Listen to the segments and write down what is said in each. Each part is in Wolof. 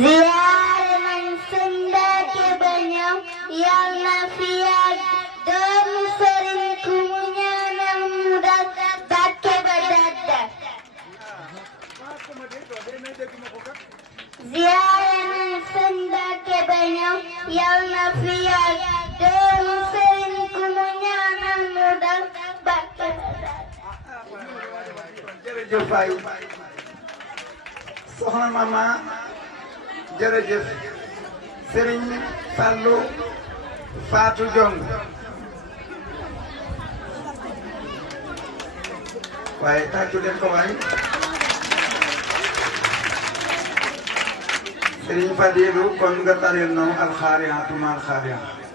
ziyaare nañ sëñ Mbacke ba ñëw yal na fi yàgg doomu sëriñ ku mu ñaanal mu dal Mbacke ba dadda ziyaare nañ sëñ Mbacke ba ñëw yal na fi yàgg doomu sëriñ ku mu ñaanal mu dal Mbacke ba dadda jërëjëf Faye soxna mama jërëjëf Serigne Fallou Fatou Diong waaye tàccu leen ko waay Serigne Fadilou kon nga taril noonu alxaariyaatu ma alxaariyaat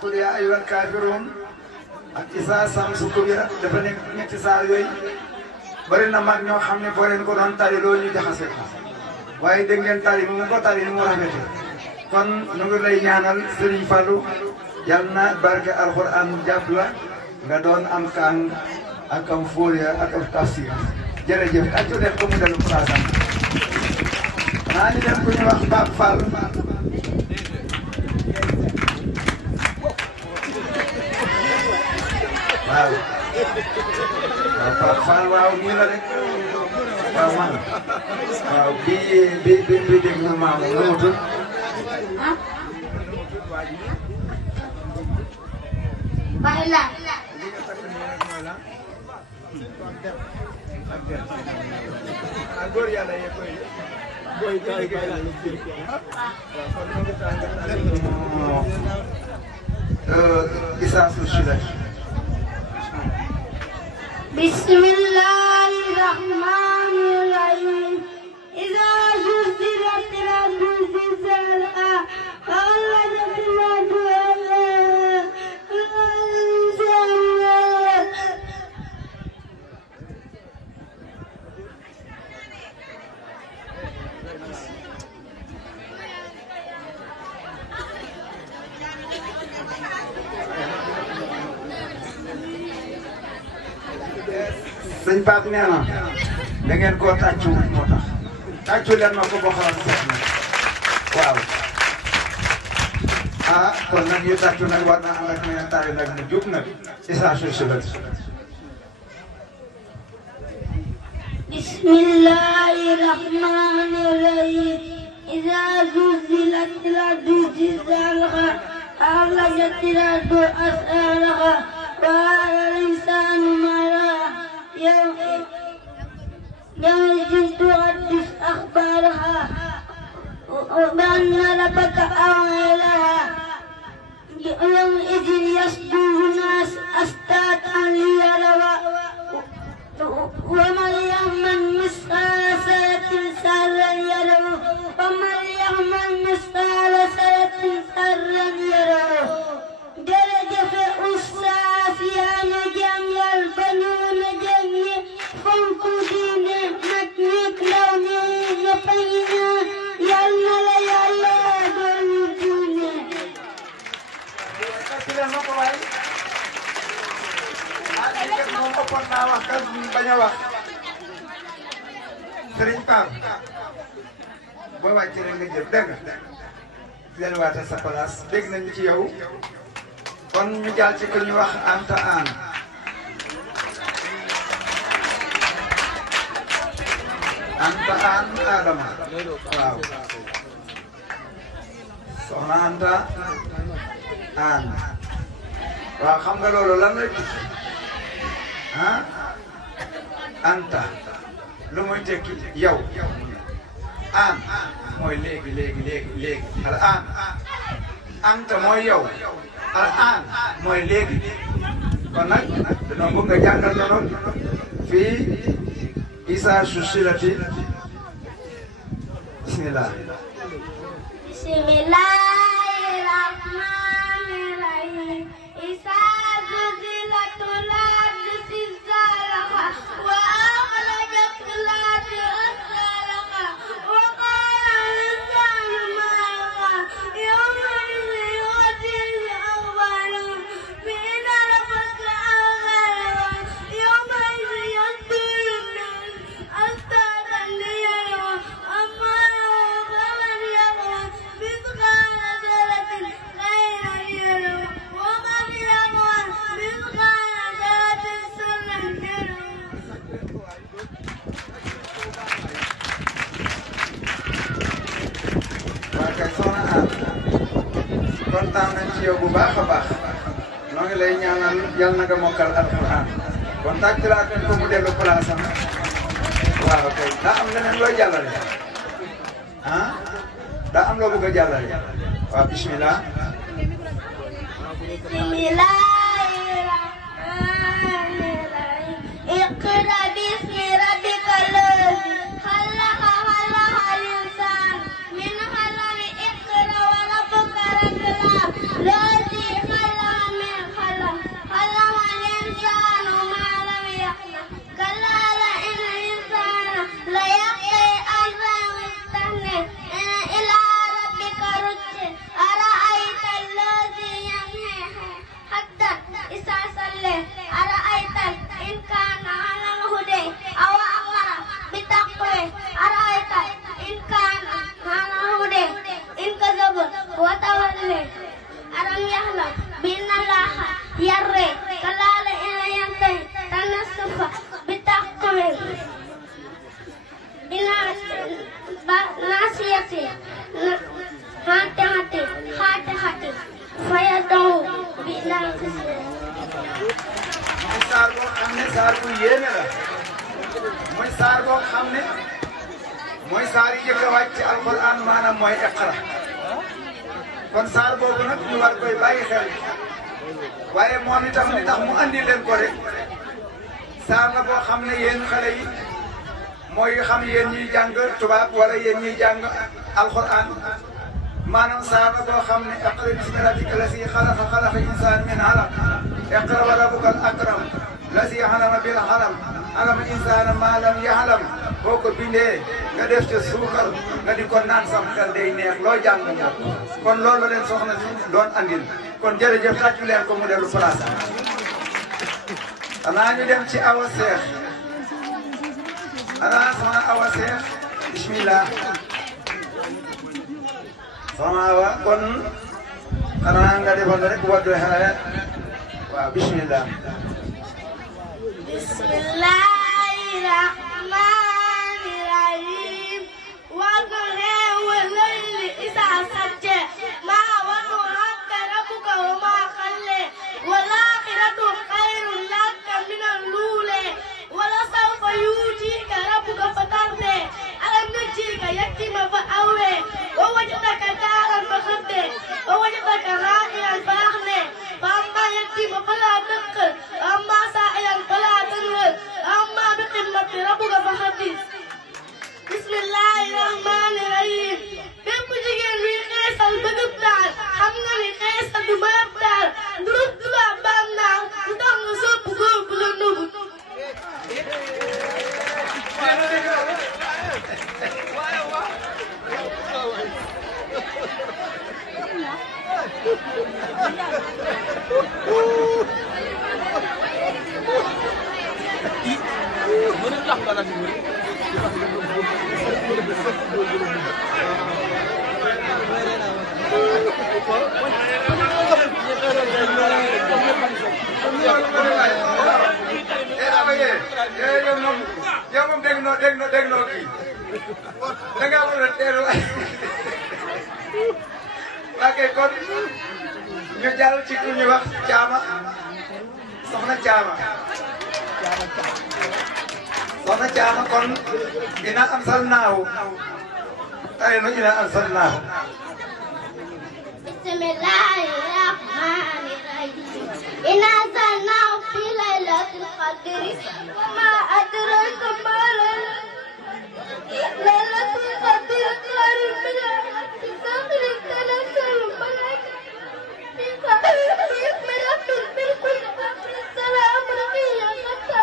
qul yaa ayyuhal kaafiruun ak izaa samsu kuwirat dafa nekk ñetti saar yooyu bari na mag ñoo xam ne boo leen ko doon tari loo ñu jaxase ko waaye dégg ngeen tari mu ko tari ni mu rafete kon ñu ngi lay ñaanal Serigne Fallou yal na barke alxuraan jàpp la nga doon am kaan ak am fóoliya ak am tafsir jërëjëf tàccu leen ko mu dellu palaasam naa ni leen ku ñu wax Pape Fall waaw waaw Pape Fall waaw nii la rek waaw man waaw bi dégg nga maamu nu mu tudd Baay la góor yàlla yee koy isaasu shilay bismillahir rahmanir rahim idza zulzilat al-ardu zilzalaha wa akhrajatil ardu sëñ Pape nee na da ngeen koo tàccu moo tax tàccu leen ma ko boo xalaat sax na waaw ah kon nag ñu tàccu nag war na ànd ak ñu tari nag mu jub nag isa si la bismillahir rahmanir rahim idza zulzilatil ardu zilzalaha akhrajatil ardu asqalaha wa al-insanu ma يوم تحدث أخبارها وبأن ربك أوحى لها يومئذ يصدر الناس أشتاتا ليروا ومن يعمل مثقال ذرة شرا يره ومن يعمل مثقال ذرة شرا يره درجة أستاذ يا نجم يا البنون جميع فانقذين مكنك لوني نفينا يالنا لا يالا دولدين Serigne Pape boo wàccee rek nga jël dégg nga leen waata sa place dégg nañu ci yow kon ñu jàll ci ko ñu wax Anta Aan Anta Aan Adama waaw soxna Anta Aan waaw xam nga loolu lan la tudd ah Anta lu muy tekki yow aan mooy léegi al aan anta mooy yow al aan mooy léegi kon nag dañoo bëgg nga jàngal noonu fii isa susilati bismillah bismillahirrahmanirrahim isa susilatul ardu zilzalaha wa akhrajatil ardu athqalaha wa qala al-insanu ma laha yawma idhin yughadhiru akhbarahu bina rabbaka awwalaha yawma idhin yasduru an-nas ashtaatan liyaraw amma faman yaraw mithqala dharratin khayran yaraw wa man yaraw mithqala dharratin sharran yaraw. waa kay soxna Aan kontaan nañ ci yow bu baax a baax noo ngi lay ñaanal yal na nga mokkal alquran kon tàggalaat nañ ko mu dellu place am waaw kay daa am leneen looy jàllale ah daa am loo bëgg a jàllale waaw bismillah Bismillahirrahmanirrahim. Iqra bismi rabbikal ladzi khalaq khalaqal insana min khalaq iqra wa rabbukal akram ladzi khalaqa min khalaq khalaqal insana ma lam ya'lam kalla innal insana la yaqi an yastahni ila rabbika ruj'a ara'aita alladhi yanha hatta isa salle ara'aita in kana ala al-huda aw amara bitaqwa ara'aita in kana ala al-huda in kadzaba wa tawalla alam yahlam binna allaha yarra kallala ila yantahi tanassafa bitaqwa binasiyati hati fayadahu binasiyati. mooy saar boo xam ne saar bu yéeme la mooy saar boo xam ne mooy saar yi jëkk a wàcc ci alquran maanaam mooy iqra kon saar boobu nag ñu war koy bàyyi xel waaye moom itam li tax mu andi leen ko rek saar la boo xam ne yéen xale yi mooy xam yéen ñuy jàng tubaab wala yéen ñuy jàng alquran maanaam saar la boo xam ne iqra bismi rabbika lazi xalaqa xalaqal insaana min alaq iqra wa rabbukal akram lazi alama bil qalam allama insaana maa lam ya'lam boo ko bindee nga def ca suukar nga di ko naan sam xel day neex loo jàng ñor kon loolu leen soxna si doon andil kon jërëjëf tàccu leen ko mu dellu place xanaa ñu dem ci Awa Seex xanaa soxna Awa Seex bismillah soxna Awa kon xanaa nga defoon rek waddu xale waaw bismillah Bismillahirrahmanirrahim. Wadduha wal layli idha saja ma waddu'aka rabbuka wa ma qalla wal akhiratu khairun laka min al-ula wa la sawfa yu'tika rabbuka fatarda alam najika yatima fa awe wa wajadaka daran fa khabba wa wajadaka ra'iyan fa aghna fa amma yatima fala taqhar amma sa'iyan fala tanhar amma bi qimati rabbuka fa hadith. Bismillahirrahmanirrahim. bépp jigéen luy xeesal bëgg daal xam nga ni xeesal du mën daal du tubaab baam naaw du tax nga sopp góor bu la nubu. yow moom dégg noo kii da ngaa war a teelu waa kay kon ñu jàll ci ku ñuy wax Caama soxna Caama soxna Caama kon dina am sal naaw أين إلى أنزلناه بسم الله الرحمن الرحيم إن أنزلناه في ليلة القدر وما أدراك ما ليلة القدر خير من ألف شهر تنزل الملائكة بإذن ربهم من كل أمر سلام هي حتى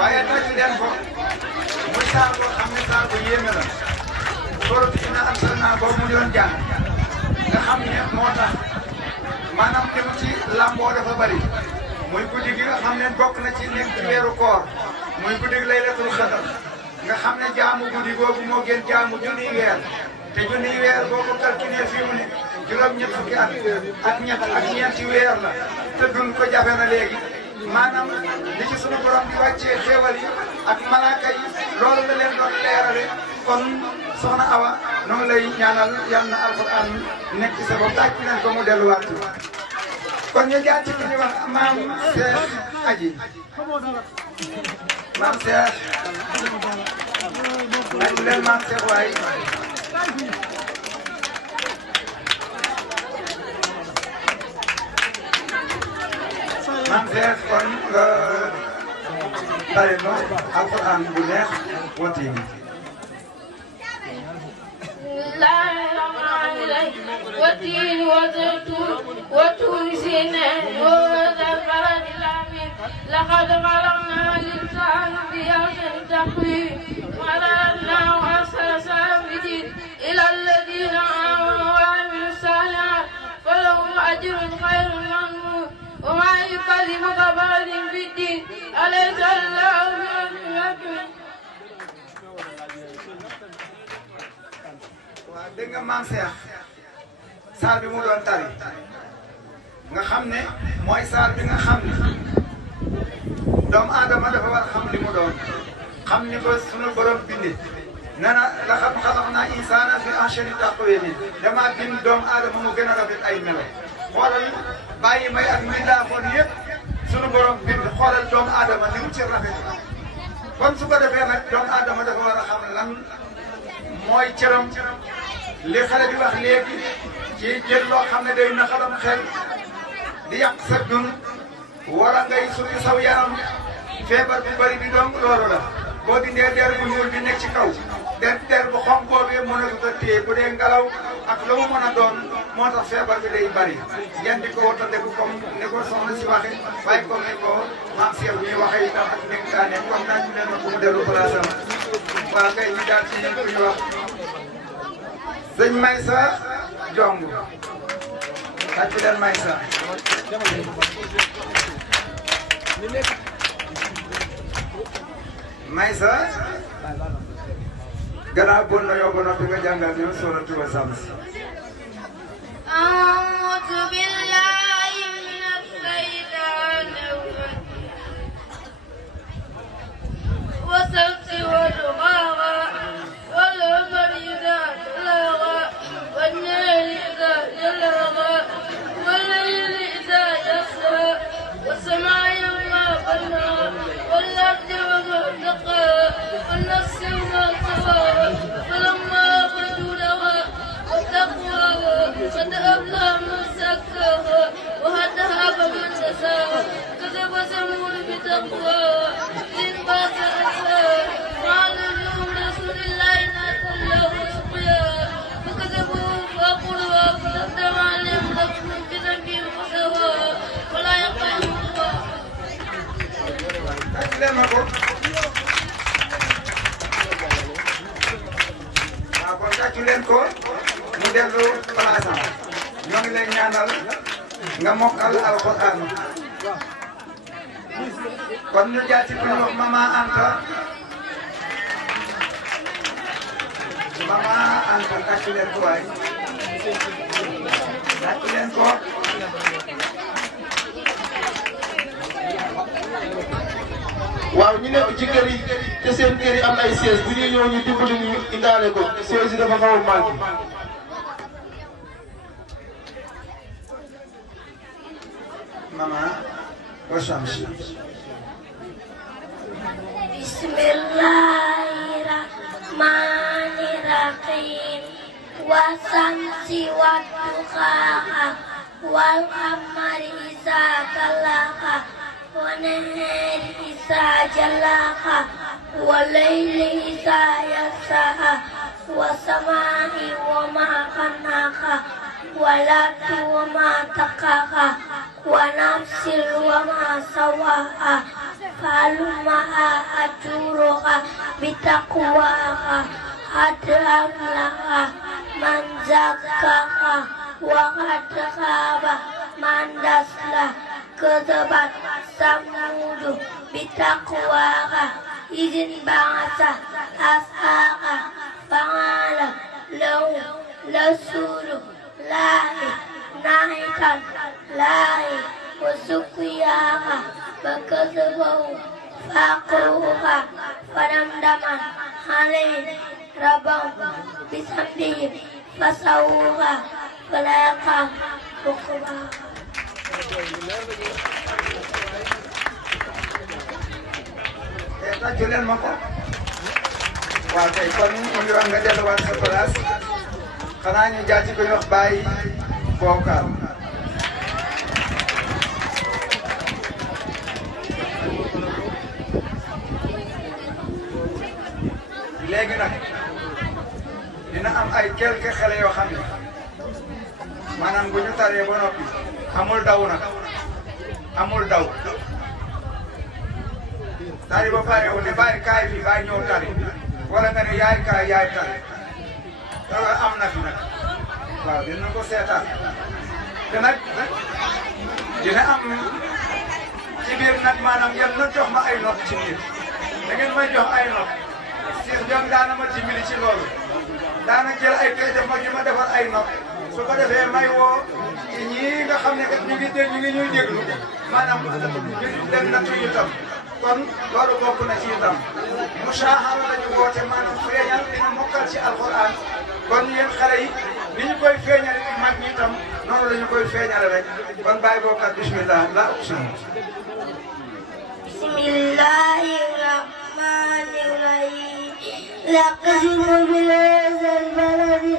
waaye nag leen ko muy saar boo xam ne saar bu yéeme la sóorat Inna Anzalnaa boobu mu doon jàng nga xam ne moo tax maanaam li mu ci làmboo dafa bari muy guddi gi nga xam ne bokk na ci nekk ci weeru koor muy guddi laylatul xadar nga xam ne jaamu guddi googu moo gën jaamu junniy weer te junniy weer boo ko calculé fii mu ne juróom-ñett fukki at ak ñeenti weer la te duñ ko jafe na léegi maanaam li ci sunu borom di wàccee xéewal yi ak malaaka yi loolu la leen doon leerale kon soxna Awa noonu lay ñaanal yal na alquran nekk ci sa bopp tàcc leen ko mu delluwaat kon ñu jaar ci li ñuy wax maam Cheikh Aji maam Cheikh tàcc leen maam Cheikh waay maam Cheikh kon nga tari no alquran bu neex wati والتين والزيتون وطور سيناء وهذا البلد الأمين لقد خلقنا الإنسان في أحسن تقويم ورددناه أسفل سافلين إلى الذين آمنوا وعملوا الصالحات فلهم أجر غير ممنون وما يكذبك بعد في الدين أليس الله بأكرم dégg nga maam Cheikh saar bi mu doon tari nga xam ne mooy saar bi nga xam ne doomu aadama dafa war a xam li mu doon xam ni ko sunu borom bindee nee na laqad xalaqnaa insaana fi ahsani taqwiim dama bind doomu aadama mu gën a rafet ay melo xoolal bàyyi may ak mbindaafoon yëpp sunu borom bind xoolal doomu aadama ni mu ci rafet kon su ko defee nag doomu aadama dafa war a xam lan mooy cëram li xale bi wax léegi ci jël loo xam ne day naxaram xel di yàq sa dund wala ngay suñu saw yaram feebar bu bëri bi donc loolu la boo dindee der bu ñuul bi nekk ci kaw der bu xonq boobee mënatut a téye bu dee ngelaw ak lu mu mën a doon moo tax feebar bi day bëri ngeen di ko wattandiku comme ni ko soxna si waxe waaye comme ni ko maam Cheikh ñuy waxee itam ak dénkaane comme naa ñu leen ko mu dellu place am waa kay ñu daal ci ku ñu wax sëñ Maysa Jong ak leen Maysa Maysa gannaaw bon na yow ba noppi nga jàngal ñu sooratu wa Sams أعوذ بالله من الشيطان الرجيم والشمس والقمر والقمر إذا تلاقى والنهر إذا جلاها والليل إذا يسرى والسماء وما بناها والأرض وما طحاها والنفس وما سواها فلما وجودها وتقواها قد أفلح من زكاها وهداها من دساها كذب ثمود بتقواها إذ انبعث أشقاها قال لهم رسول الله ناقة الله وسقياها فكذبوه فأقولها فدمدم عليهم ربهم بذنبهم فسواها ولا يخاف kon tàccu leen ko mu dellu place am ñoo ngi lay ñaanal nga mokkal alxuraan kon ñu jaar ci ku ñu wax Mama Anta tàccu leen ko waay tàccu leen ko waaw ñu nekk ci kër yi te seen kër yi am ay siège bu ñuy ñëw ñu dimbali ñu indaale ko siège yi dafa xaw a manqué ماما والشمس. بسم الله الرحمن الرحيم والشمس والضحاها والقمر إذا تلاها والنهار إذا جلاها والليل إذا يغشاها والسماء وما بناها والأرض وما طحاها ونفس وما سواها فألهمها فجورها بتقواها قد أفلح من زكاها وقد خاب من دساها كذبت ثمود بتقواها إذ انبعث أشقاها فقال لهم رسول الله ناقة الله وسقياها فكذبوا فعقروها فدمدم عليهم ربهم بذنبهم فسواها فلا يخاف عقباها. Julen ma ko waaw kay kon mu ngi wax nga delluwaat sa place xanaa ñu jaati ko ñu wax bàyyi bookaal léegi nag dina am ay quelques xale yoo xam ne maanaam bu ñu taree ba noppi amul daw nag amul daw tari ba pare wu ne bàyyi kaay bi bàyyi ñëw tari wala nga ne yaay kaay yaay tari loolu am na fi nag waaw dina ko seetaan te nag dina am ci biir nag maanaam yéen na jox ma ay notes ci biir da ngeen may jox ay notes siis jom daana ma dimbali ci loolu daana jël ay kay def ma di ma defal ay notes su ko defee may woo ci ñii nga xam ne kat ñu ngi ñuy déglu maanaam ñu dem nattu ñu tam kon loolu bokk na ci itam musaahara la ñu woote maanaam feeñal dina mokkal ci alxuraan kon yéen xale yi ni ñu koy feeñale ci mag ñi itam noonu la ñu koy feeñale rek kon bàyyi bokkat bismillah la uqsimu bismillahi rahmani rahim laqsimu billahi al-baladi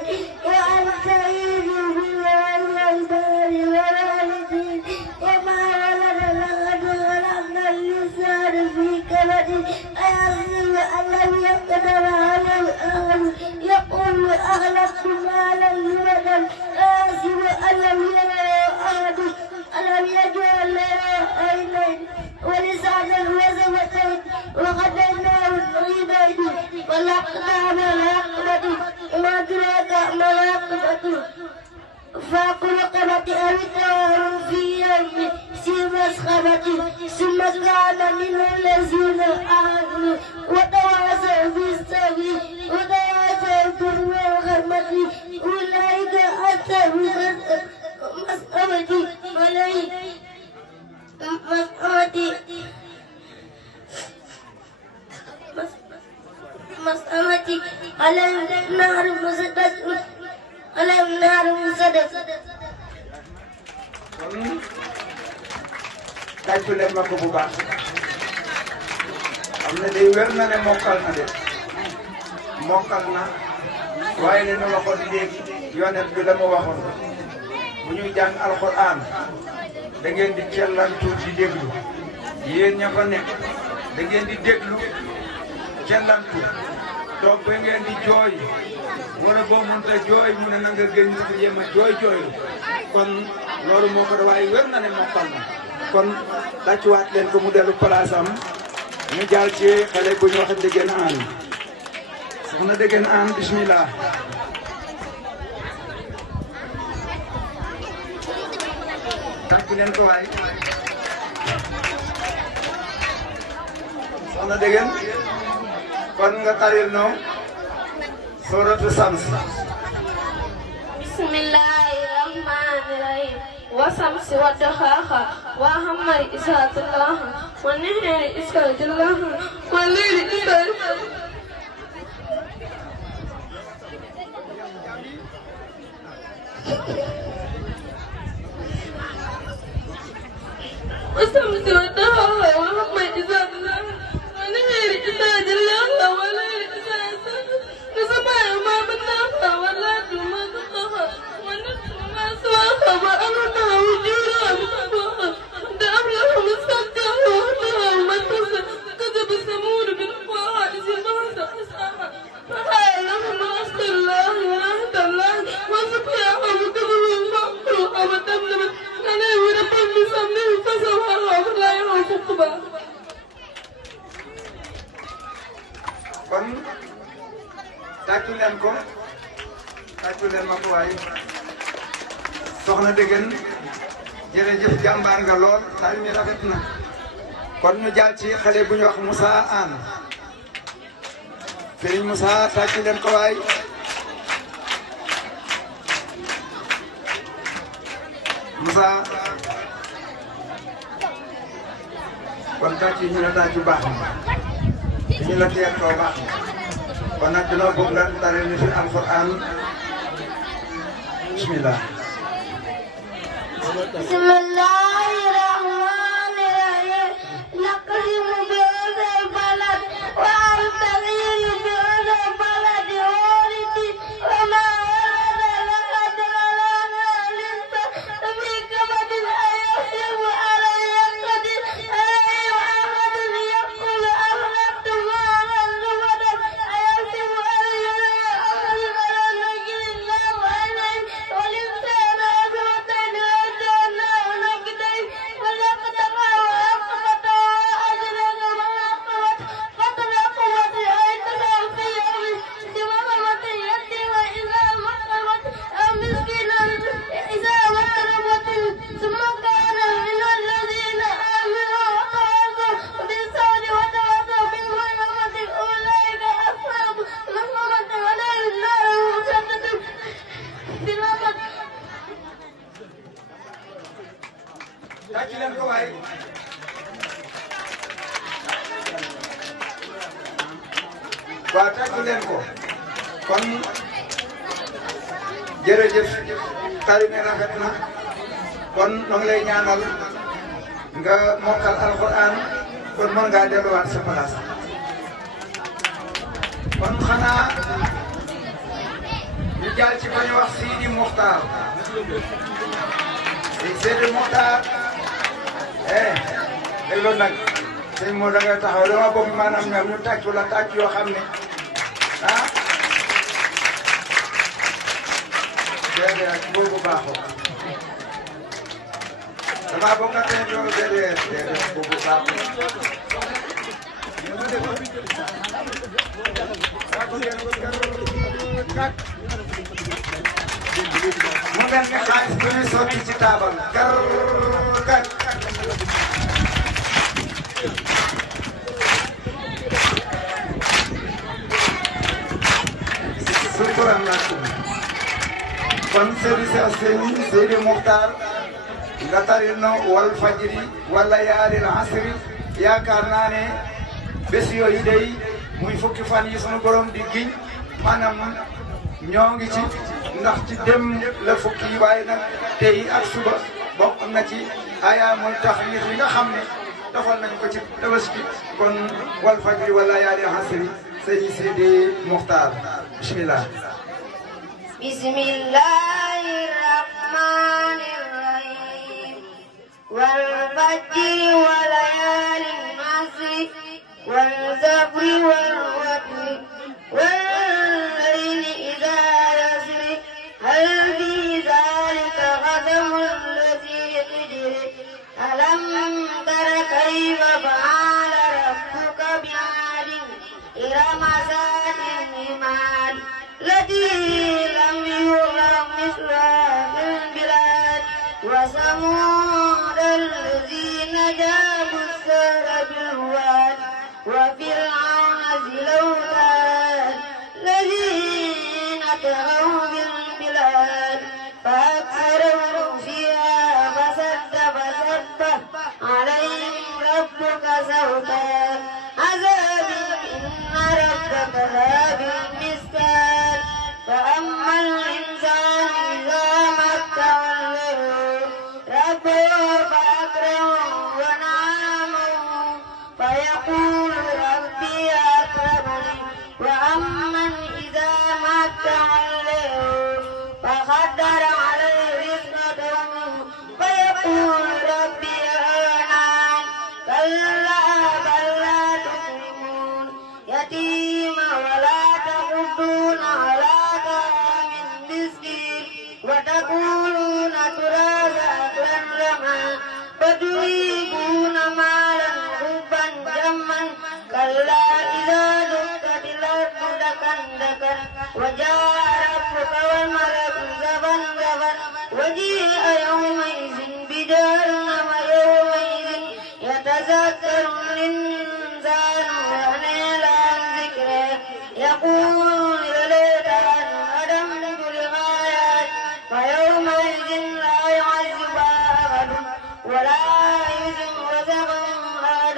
wa al-sayyidi billahi al-bari wa al-walidin wa ma walada laqad khalaqna al-insana fi kabadin ayahsabu an lam yaqdir alayhi يقول أغلقت مالا لبدا أحسب أن لم يره أحد ألم يجعل له عينين ولسانا وشفتين وهديناه النجدين ولأقطعنا العقبة وما أدراك ما العقبة فاق رقبة أو الدار في يوم ذي مسخرة ثم كان من الذين آمنوا وتواصوا بالصبر وتواصوا بالمرحمة أولئك أصحاب المسأمة مسأمة على النار مسدس على النار مسدس tàccu leen ma ko bu baax am na day wér na ne mokkal na de mokkal na waaye li ñu waxoon léegi yonent bi la ma waxoon bu ñuy jàng alxuraan da ngeen di cellantu di déglu yéen ña fa nekk da ngeen di déglu cellantu toog ba ngeen di jooy wala boo mënta jooy mu ne na nga gën a jéem a jooylu kon loolu moo ko da waaye wér na ne mokkal na kon tàccuwaat leen ko mu dellu place am ñu jàll ci xale bu ñu wax Degen Aan soxna Degen Aan bismillah tàccu leen ko waay soxna Degen kon nga taril no suratu Sams bismillahi rahmani rahim والشمس والضحاها والقمر إذا تلاها والنهار إذا جلاها والليل إذا والشمس وضحاها والقمر إذا تلاها والنهار إذا جلاها والليل إذا يسرها والسماء وما بناها والأرض وما طحاها والنفس وما سواها وأمرها وجوهها بتقواها قد أفلح من صدقها وهداها وما تصل كذب ثمود بالقواها إذ انبعث أشقاها فقال لهم أشقى الله ونهد الله وسقياها وكذبوا المأكروها وتملمت عليه ربهم بسمه فسواها ولا يعرف عقباها. kon tàccu leen ko tàccu leen ma ko waay soxna Degen jërëjëf jàmbaar nga lool xale mi rafet na kon ñu jàll ci xale bu ñu wax Moussa Anne Serigne Moussa tàccu leen ko waay Moussa kon tàccu ñu ne tàccu baax na ñu la teer koo baax na kon nag dina bëgg nga tare ni fi alquran bismillah bismillahir rahmanir rahim naqsimu bi hadha albalad wa amtaghiru bi hadha albalad waridi wa ma warada laqad rana linsa fi kabadin ayasimu ala yaqdir alayhi ahadun yaqul ahlatu malan lumadan ayasimu alayhi ahadun ala nagillah wa alayhi walinsana azwatan ajana ونقدي ولقدما وأقبتا أجرنا ما أقبت قتل أقوت أيتها في يوم سمرمة يدي وإذا مقربت مسكينا إذا مقربت ثم كان من الذين آمنوا وتواصوا بالصبر وتواصوا بالمرحمة أولئك أصحاب المغفرة عليهم نار مسدد بالرحمة tàccu leen ko waay waaw tàccu leen ko kon jërëjëf xale mi rafet na kon ñoo ngi lay ñaanal nga mokkal alquran kon mën ngaa delluwaat sa place kon xanaa ñu jàll ci ba ñu wax Sidi Mokhtar Sidi Mokhtar déglu nag sëñ Mo da ngay taxaw dama bëgg maanaam ñoom ñu tàccu la tàcc yoo xam ne ah déedéet boobu baaxul dama bëgg nga tey ñoo déedéet boobu baaxul mu mel ni xaalis bu ñuy sotti ci taabal gar gar sukuran naa ko kon Seydi Mokhtar nga taril no wal fajri wala yaalil asri yaakaar naa ne bés yooyu day muy fukki fan yi sunu borom di giñ maanaam ñoo ngi ci ndax ci dem la fukki yi waaye nag tey ak suba bokk na ci ayaamul taxriir yi nga xam ne defal nañ ko ci tabaski kon wal fajri wala yaalil asri Seydi Mokhtar bismillah bismillahir rahmanir rahim wal fajri wa layalin asri wal zabri wal watri wal layli idha yasri hal fi dhalika qadamul ladhi yajri alam tara kayfa fa'ala rabbuka bi'adin irama zatil imad التي لم يرى مثلها في البلاد وثمود الذين جابوا السر بالواد وفرعون ذي الأوتاد الذين طغوا في البلاد فأكثروا فيها فصب عليهم ربك سوطا عذاب إن ربك لا بالمثال فأما الإنسان إذا ما ابتلاه وتقولون تراثا رما وتريدون مالا حبا جما كلا إذا دكت الأرض دكا دكا وجاء ربك والملك زبا زبا وجيء يومئذ بجهنم يومئذ يتذكر الإنسان وأنى له ذكره يقول يا ليتني قدمت لغايات فيومئذ لا يعذب أحد ولا يؤذن وثقهم أحد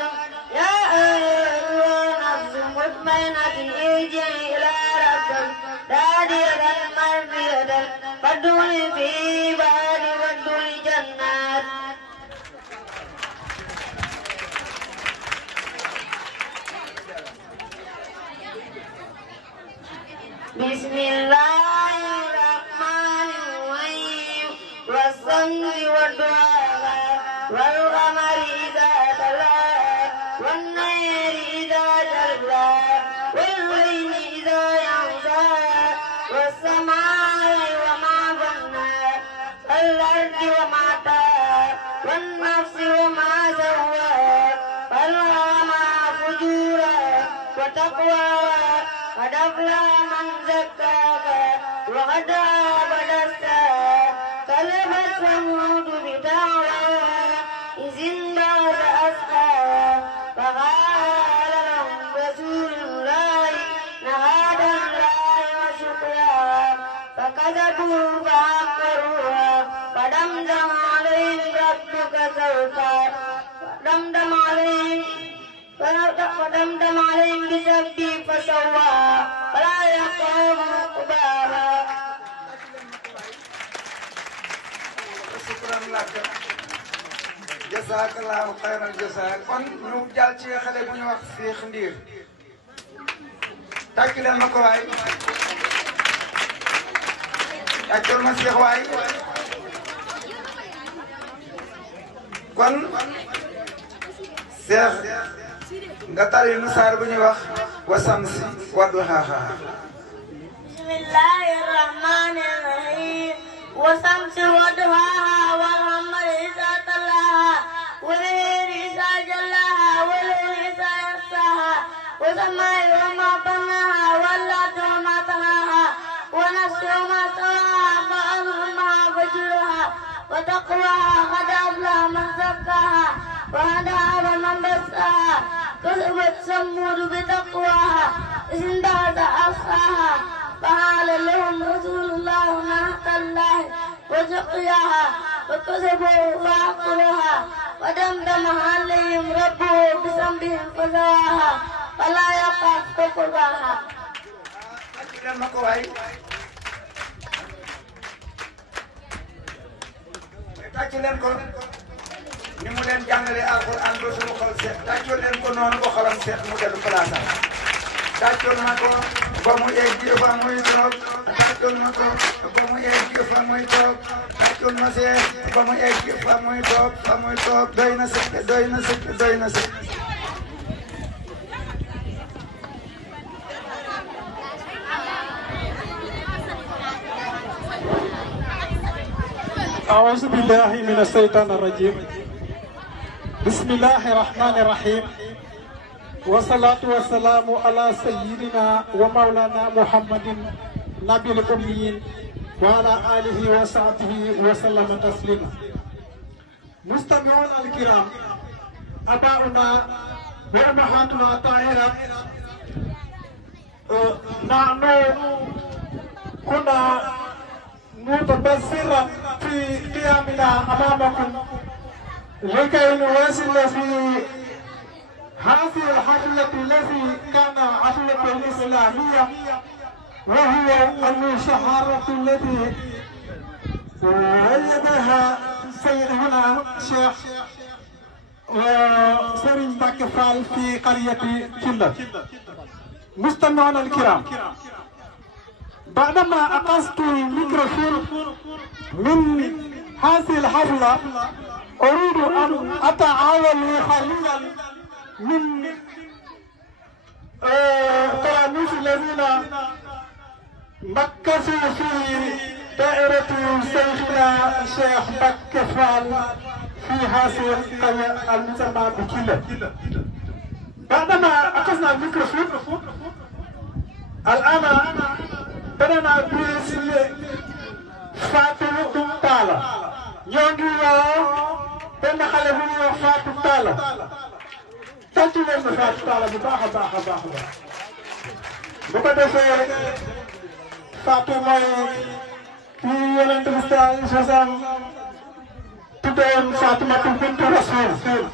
يا أيها النفس المطمئنة ارجعي إلى ربك راضية مرضية فادخلي في عبادي وادخلي جنات. بسم الله الرحمن الرحيم والشمس والضحاها والقمر إذا تلاها والنهر إذا جلاها والليل إذا يغشاها والسماء وما بناها والأرض وما طحاها والنفس وما سواها فألهمها فجورها وتقواها قد أفلح من زكاها وقد خاب دساها كذبت ثمود بدعواها إذ انبعث أشقاها فقال لهم رسول الله نهادا الله وشكرها فكذبوا فعقروها فدمدم عليهم ربك سوطا فدمدم عليهم بذنبهم فسواها ولا يخاف عقباها. شكرا لك جزاك الله خير الجزاء. kon ñu jàll ci xale bu ñu wax Cheikh Ndir tàcc leen ma ko waay tàccoon ma Cheikh waay kon Cheikh nga tari nu saar bu ñuy wax wa samsi wa duhaaha. bismillahi rahmani rahim wa samsi wa duhaaha wal qamari idha talaha wal layli idha jallaha wal layli idha yaghshaha was samaa'i wa ma banaha wal ardi wa ma tahaha wa nafsin wa ma sawaha fa alhamaha fujuraha wa taqwaha qad aflaha man zakkaha wa hadaha man dassaha كذبت ثمود بتقواها إذ انبعث أشقاها فقال لهم رسول الله ناقة الله وسقياها فكذبوا فعقروها ودمدم عليهم ربه بذنبهم فسواها فلا يخاف عقباها. ni mu leen jàngalee alxuraan ba suñu xol seet tàccoon leen ko noonu ba xolam seet mu dellu place am tàccoon ma ko ba mu egg fa muy toog tàccoon ma ko ba mu egg fa muy toog tàccoon ma seet ba mu egg fa muy toog doy na sëkk doy na sëkk doy na sëkk. أعوذ بالله من الشيطان الرجيم. بسم الله الرحمن الرحيم والصلاة والسلام على سيدنا ومولانا محمد نبي الأميين وعلى آله وصحبه وسلم تسليما. مستمعون الكرام أباؤنا وأمهاتنا الطاهرات نحن كنا متبصرا في قيامنا أمامكم لكي نواصل في هذه الحفلة التي كان حفلة الإسلامية وهي المشاهرة التي ولدها سيدنا الشيخ سرين باكفال في قرية كلة. مستمعنا الكرام بعدما أخذت الميكروفون من هذه الحفلة أريد أن أتعاون قليلا من تلاميذ الذين مكثوا في دائرة شيخنا الشيخ مكة فال في هذه القرية المسمى بكيلة. بعدما أخذنا الميكروفون الآن بدأنا باسم فاتو تالا يونغي بين خلفه فاتو تالا تلتنا فاتو تالا بباخ باخ باخ بقدر فاتو ماي في يلند مستعد شزام تدين فاطمة بنت رسول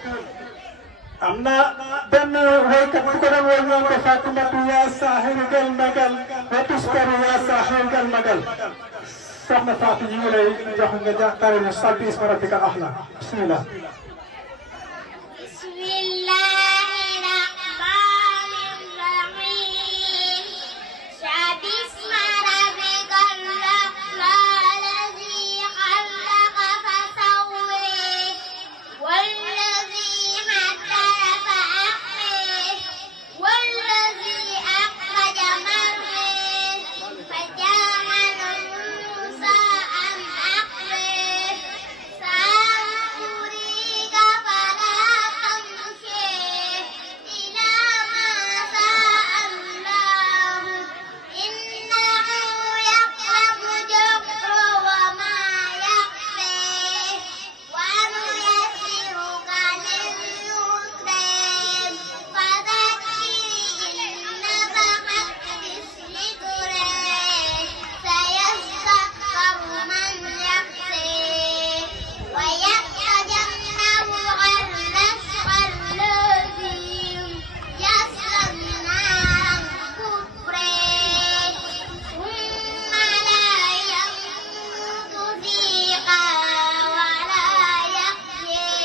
أمنا بن هيك بكرة ويوم فاطمة يا ساحر المجال وتسكر يا ساحر المجال سمع فاطمة يقول جهنم جاه كارين الصلب اسم ربك الأحلى بسم الله بسم الله الرحمن الرحيم سبح اسم ربك الأعلى الذي خلق فسوى والذي مدد فأخرج والذي أخرج مرعى فجعله غثاء أحوى سأقرئك فلا تنسى إلا ما شاء الله إنه يعلم الجهر وما يخفى ونيسرك لليسرى فذكر إن نفعت الذكرى سيذكر من يخشى ويتجنبها الأشقى الذي يصلى النار الكبرى ثم لا يموت فيها ولا يحيى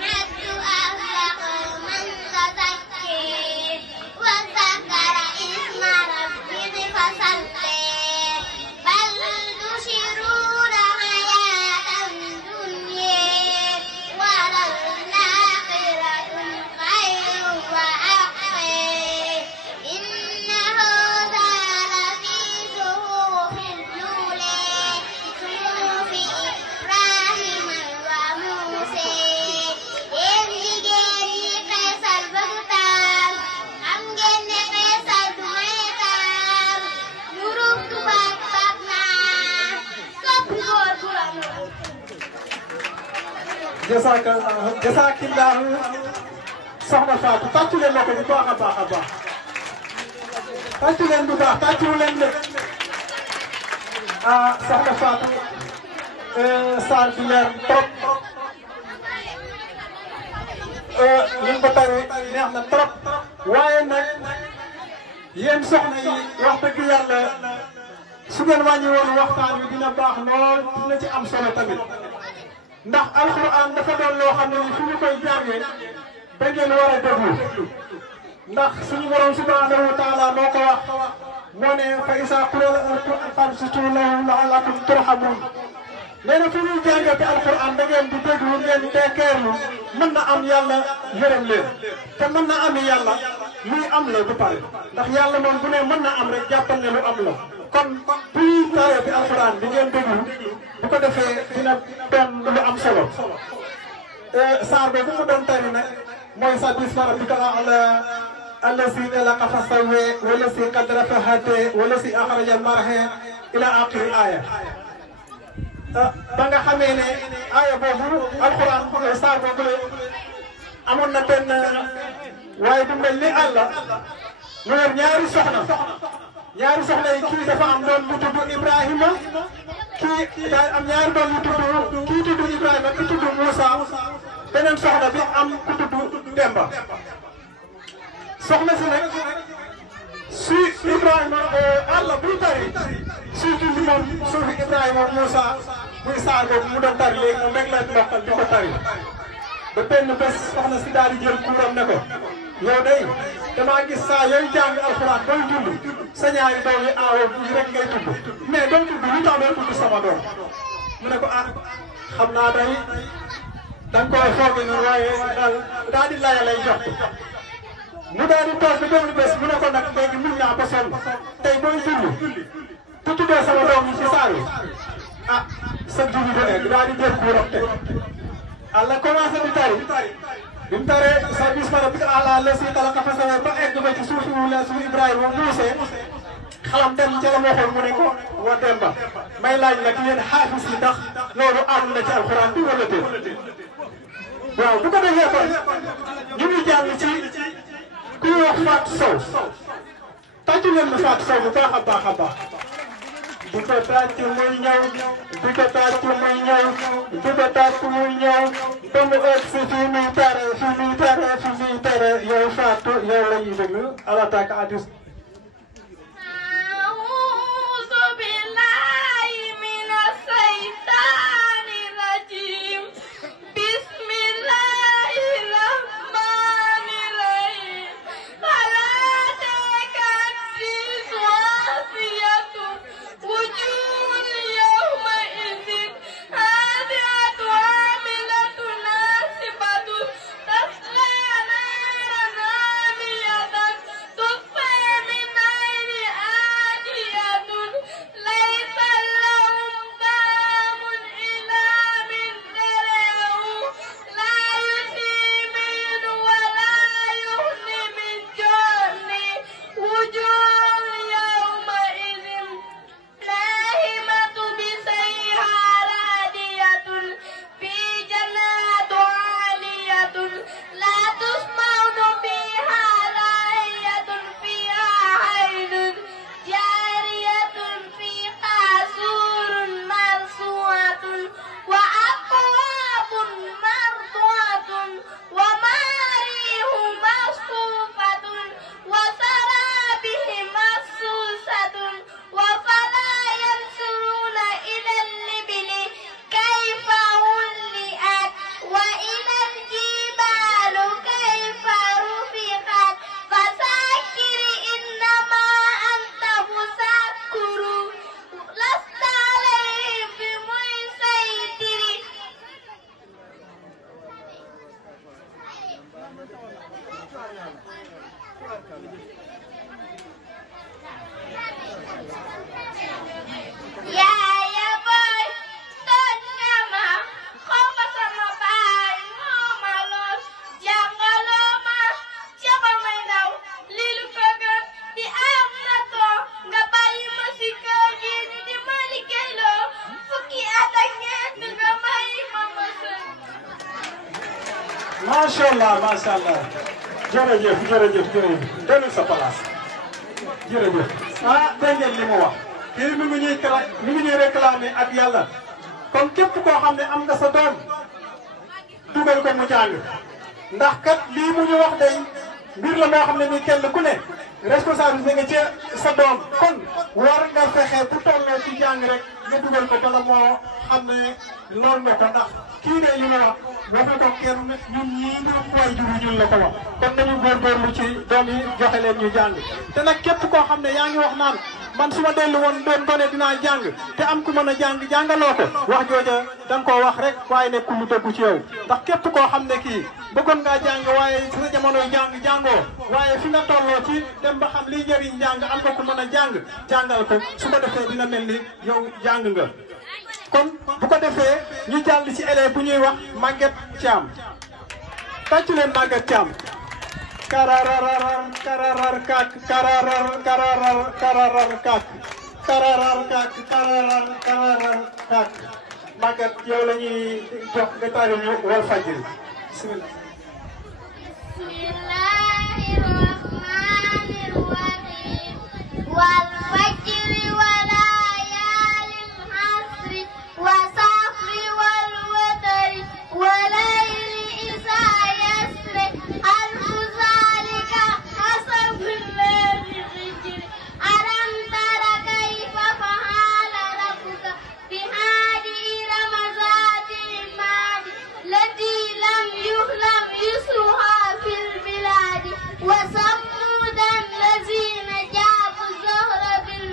قد أفلح من تزكى وذكر اسم ربه فصلى بل تؤثرون حياة الدنيا وللآخرة خير وأبقى إن هذا لفي صحف الأولى صحف إبراهيم وموسى yéen jigéen ñi xeesal bëgg taal xam ngeen ne xeesal du may taal ñurug tubaab baax naa soppi góor bu amul jasakillahu soxna Fatou tàccu leen ma ko bu baax a baax a baax tàccu leen bu baax tàccu leen lépp soxna Fatou saal bi leer trop li nga ko tari neex na trop waaye nag yéen soxna yi wax dëgg yàlla su ngeen wàññi woon waxtaan wi dina baax lool dina ci am solo tamit ndax alxuraan dafa doon loo xam ne ni fu ñu koy jàngee da ngeen war a déglu ndax suñu borom subhanahu wa taala moo ko wax moo ne fa isaa quri'a al-qur'aan fansitu lahu la'allakum turhamuun nee na fu ñuy jàngee te alxuraan da ngeen di déglu ngeen teekeerlu mën na am yàlla yërëm leen te mën na am yàlla luy am la bu pare ndax yàlla moom bu ne mën na am rek jàppal ne lu am la kon bu ñuy taree bi alxuraan bi ngeen déglu bu ko defee dina doon lu am solo saar bi bu mu doon tari nag mooy sabbi isma rabbika al-a'laa allazi khalaqa fa sawwaa wallazi qaddara fa hadaa wallazi akhraja al-mar'aa ila aaxiri aaya ba nga xamee ne aaya boobu alxuraan saar boobu amoon na benn waaye du mel ni àlla mu yor ñaari soxna yi kii dafa am doon bu tudd Ibrahima kii daal am ñaari doon yu tudd kii tudd Ibrahima kii tudd Moussa beneen soxna bi am ku tudd Demba soxna si nag si Ibrahima àlla buy tari suy julli moom suufi Ibrahima Moussa muy saar boobu mu doon tari léegi moom rek la ndoxal di ko tari ba benn bés soxna si daal di jël kuuram ne ko yow day damaa gis saa yooyu jàng alxuraan booy julli sa ñaari doom yi aawo yi rek ngay tudd mais doo tudd lu tax doo tudd sama doom mu ne ko xam naa day da nga koy foogee noonu waaye daal di laya lay jox mu daal di toog ba benn bés mu ne ko nag léegi mun naa ba sonn tey booy julli tu tuddee sama doom yi ci saar yi ah sa jubi du nekk daal di jël bu rox teg Allah commencé di tari bi mu taree sa bisma rabbika ala lasi xalaqa fa sawaa ba egg ba ci suufu Ibrahima Muuse xalam dem ca la waxoon mu ne ko wa Demba may laaj nag yéen xaafis yi ndax loolu am na ci alxuraan bi wala déet waaw bu ko defee kon ñu ngi jàll ci ku ñuy wax Fatou Sow tàccu leen ma Fatou Sow bu baax a baax a baax di ko tàccu muy ñëw di ko tàccu muy ñëw di ko tàccu muy ñëw ba mu ëgg si fii muy tere fii muy tere fii muy tere yow Fatou yow la ñuy déglu alatak adus macha allah jërëjëf dellu sa place jërëjëf ah dégg ngeen li mu wax kii mi ngi ñuy réclamé ak yàlla kon képp koo xam ne am nga sa doom dugal ko mu jàng ndax kat lii mu ñu wax day mbir la moo xam ne ni kenn ku ne responsabilité nga ci sa doom kon war nga fexe bu tolloo ci jàng rek nga dugal ko bala moo xam ne loolu nga ko ndax kii de li ma wax waxu ko kenn ñun ñii ñu way juru ñun la ko wax kon nañu góorgóorlu ci doom yi joxe leen ñu jàng te nag képp koo xam ne yaa ngi wax naan man su ma dellu woon doon gone dinaa jàng te am ku mën a jàng jàngaloo ko wax jooja da nga koo wax rek waaye nekkul lu dëggu ci yow ndax képp koo xam ne kii bëggoon ngaa jàng waaye sa jamonoy jàngoo waaye fi nga tolloo ci dem ba xam liy njëriñ jàng am nga ku mën a jàngal ko su ko defee dina mel ni yow jàng nga kon bu ko defee ñu jàll ci élève bu ñuy wax Maguette Thiam tàccu leen Maguette Thiam karararar kararar kak kararar kararar kararar kak kararar kak kararar kak Maguette yow la ñuy jox nga tari ñu Walfadjri bismillah bismillahir rahmanir rahim Walfadjri wa layalin asri wa safri wal watri wa layli isa yasri alfu zalika hasabul ladhi hijri alam tara kayfa fa'ala rabbuka bihadi ramazati madi lati lam yuhlam yusruha fil biladi wa samudan lazina jabu zahra bil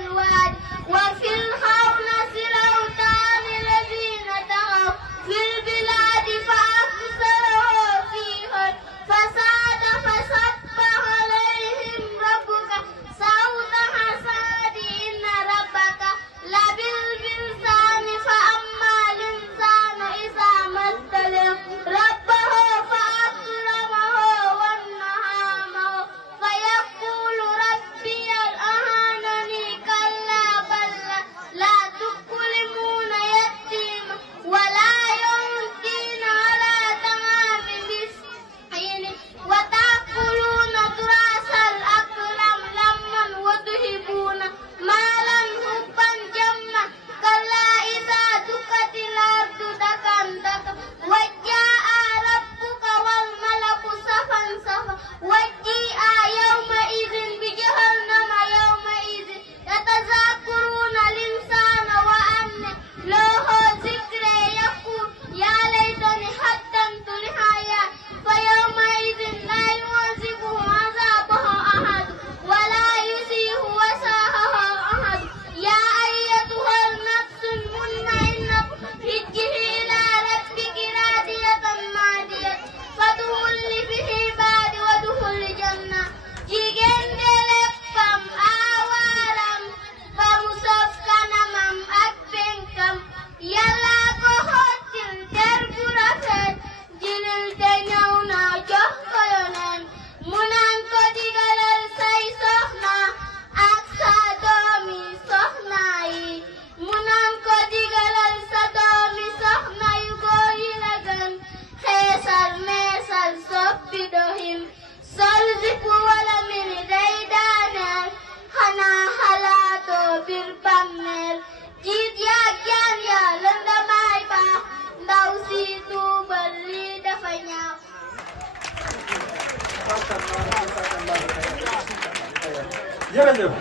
jërëjëf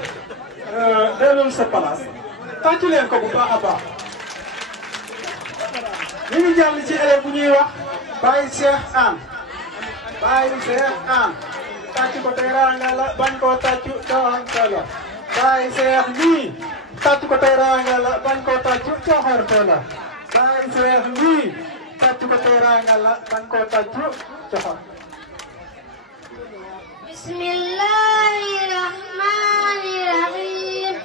delloon sa place tàccu leen ko bu baax a baax ñu ngi jàll ci élève bu ñuy wax Baye Cheikh Anne Baye Cheikh Anne tàcc ko teraanga la bañ koo tàccu coxorte la Baye Cheikh nii tàcc ko teraanga la bañ koo tàccu coxorte la Baye Cheikh nii tàcc ko teraanga la bañ koo tàccu coxorte. Bismillahi rahmani rahim.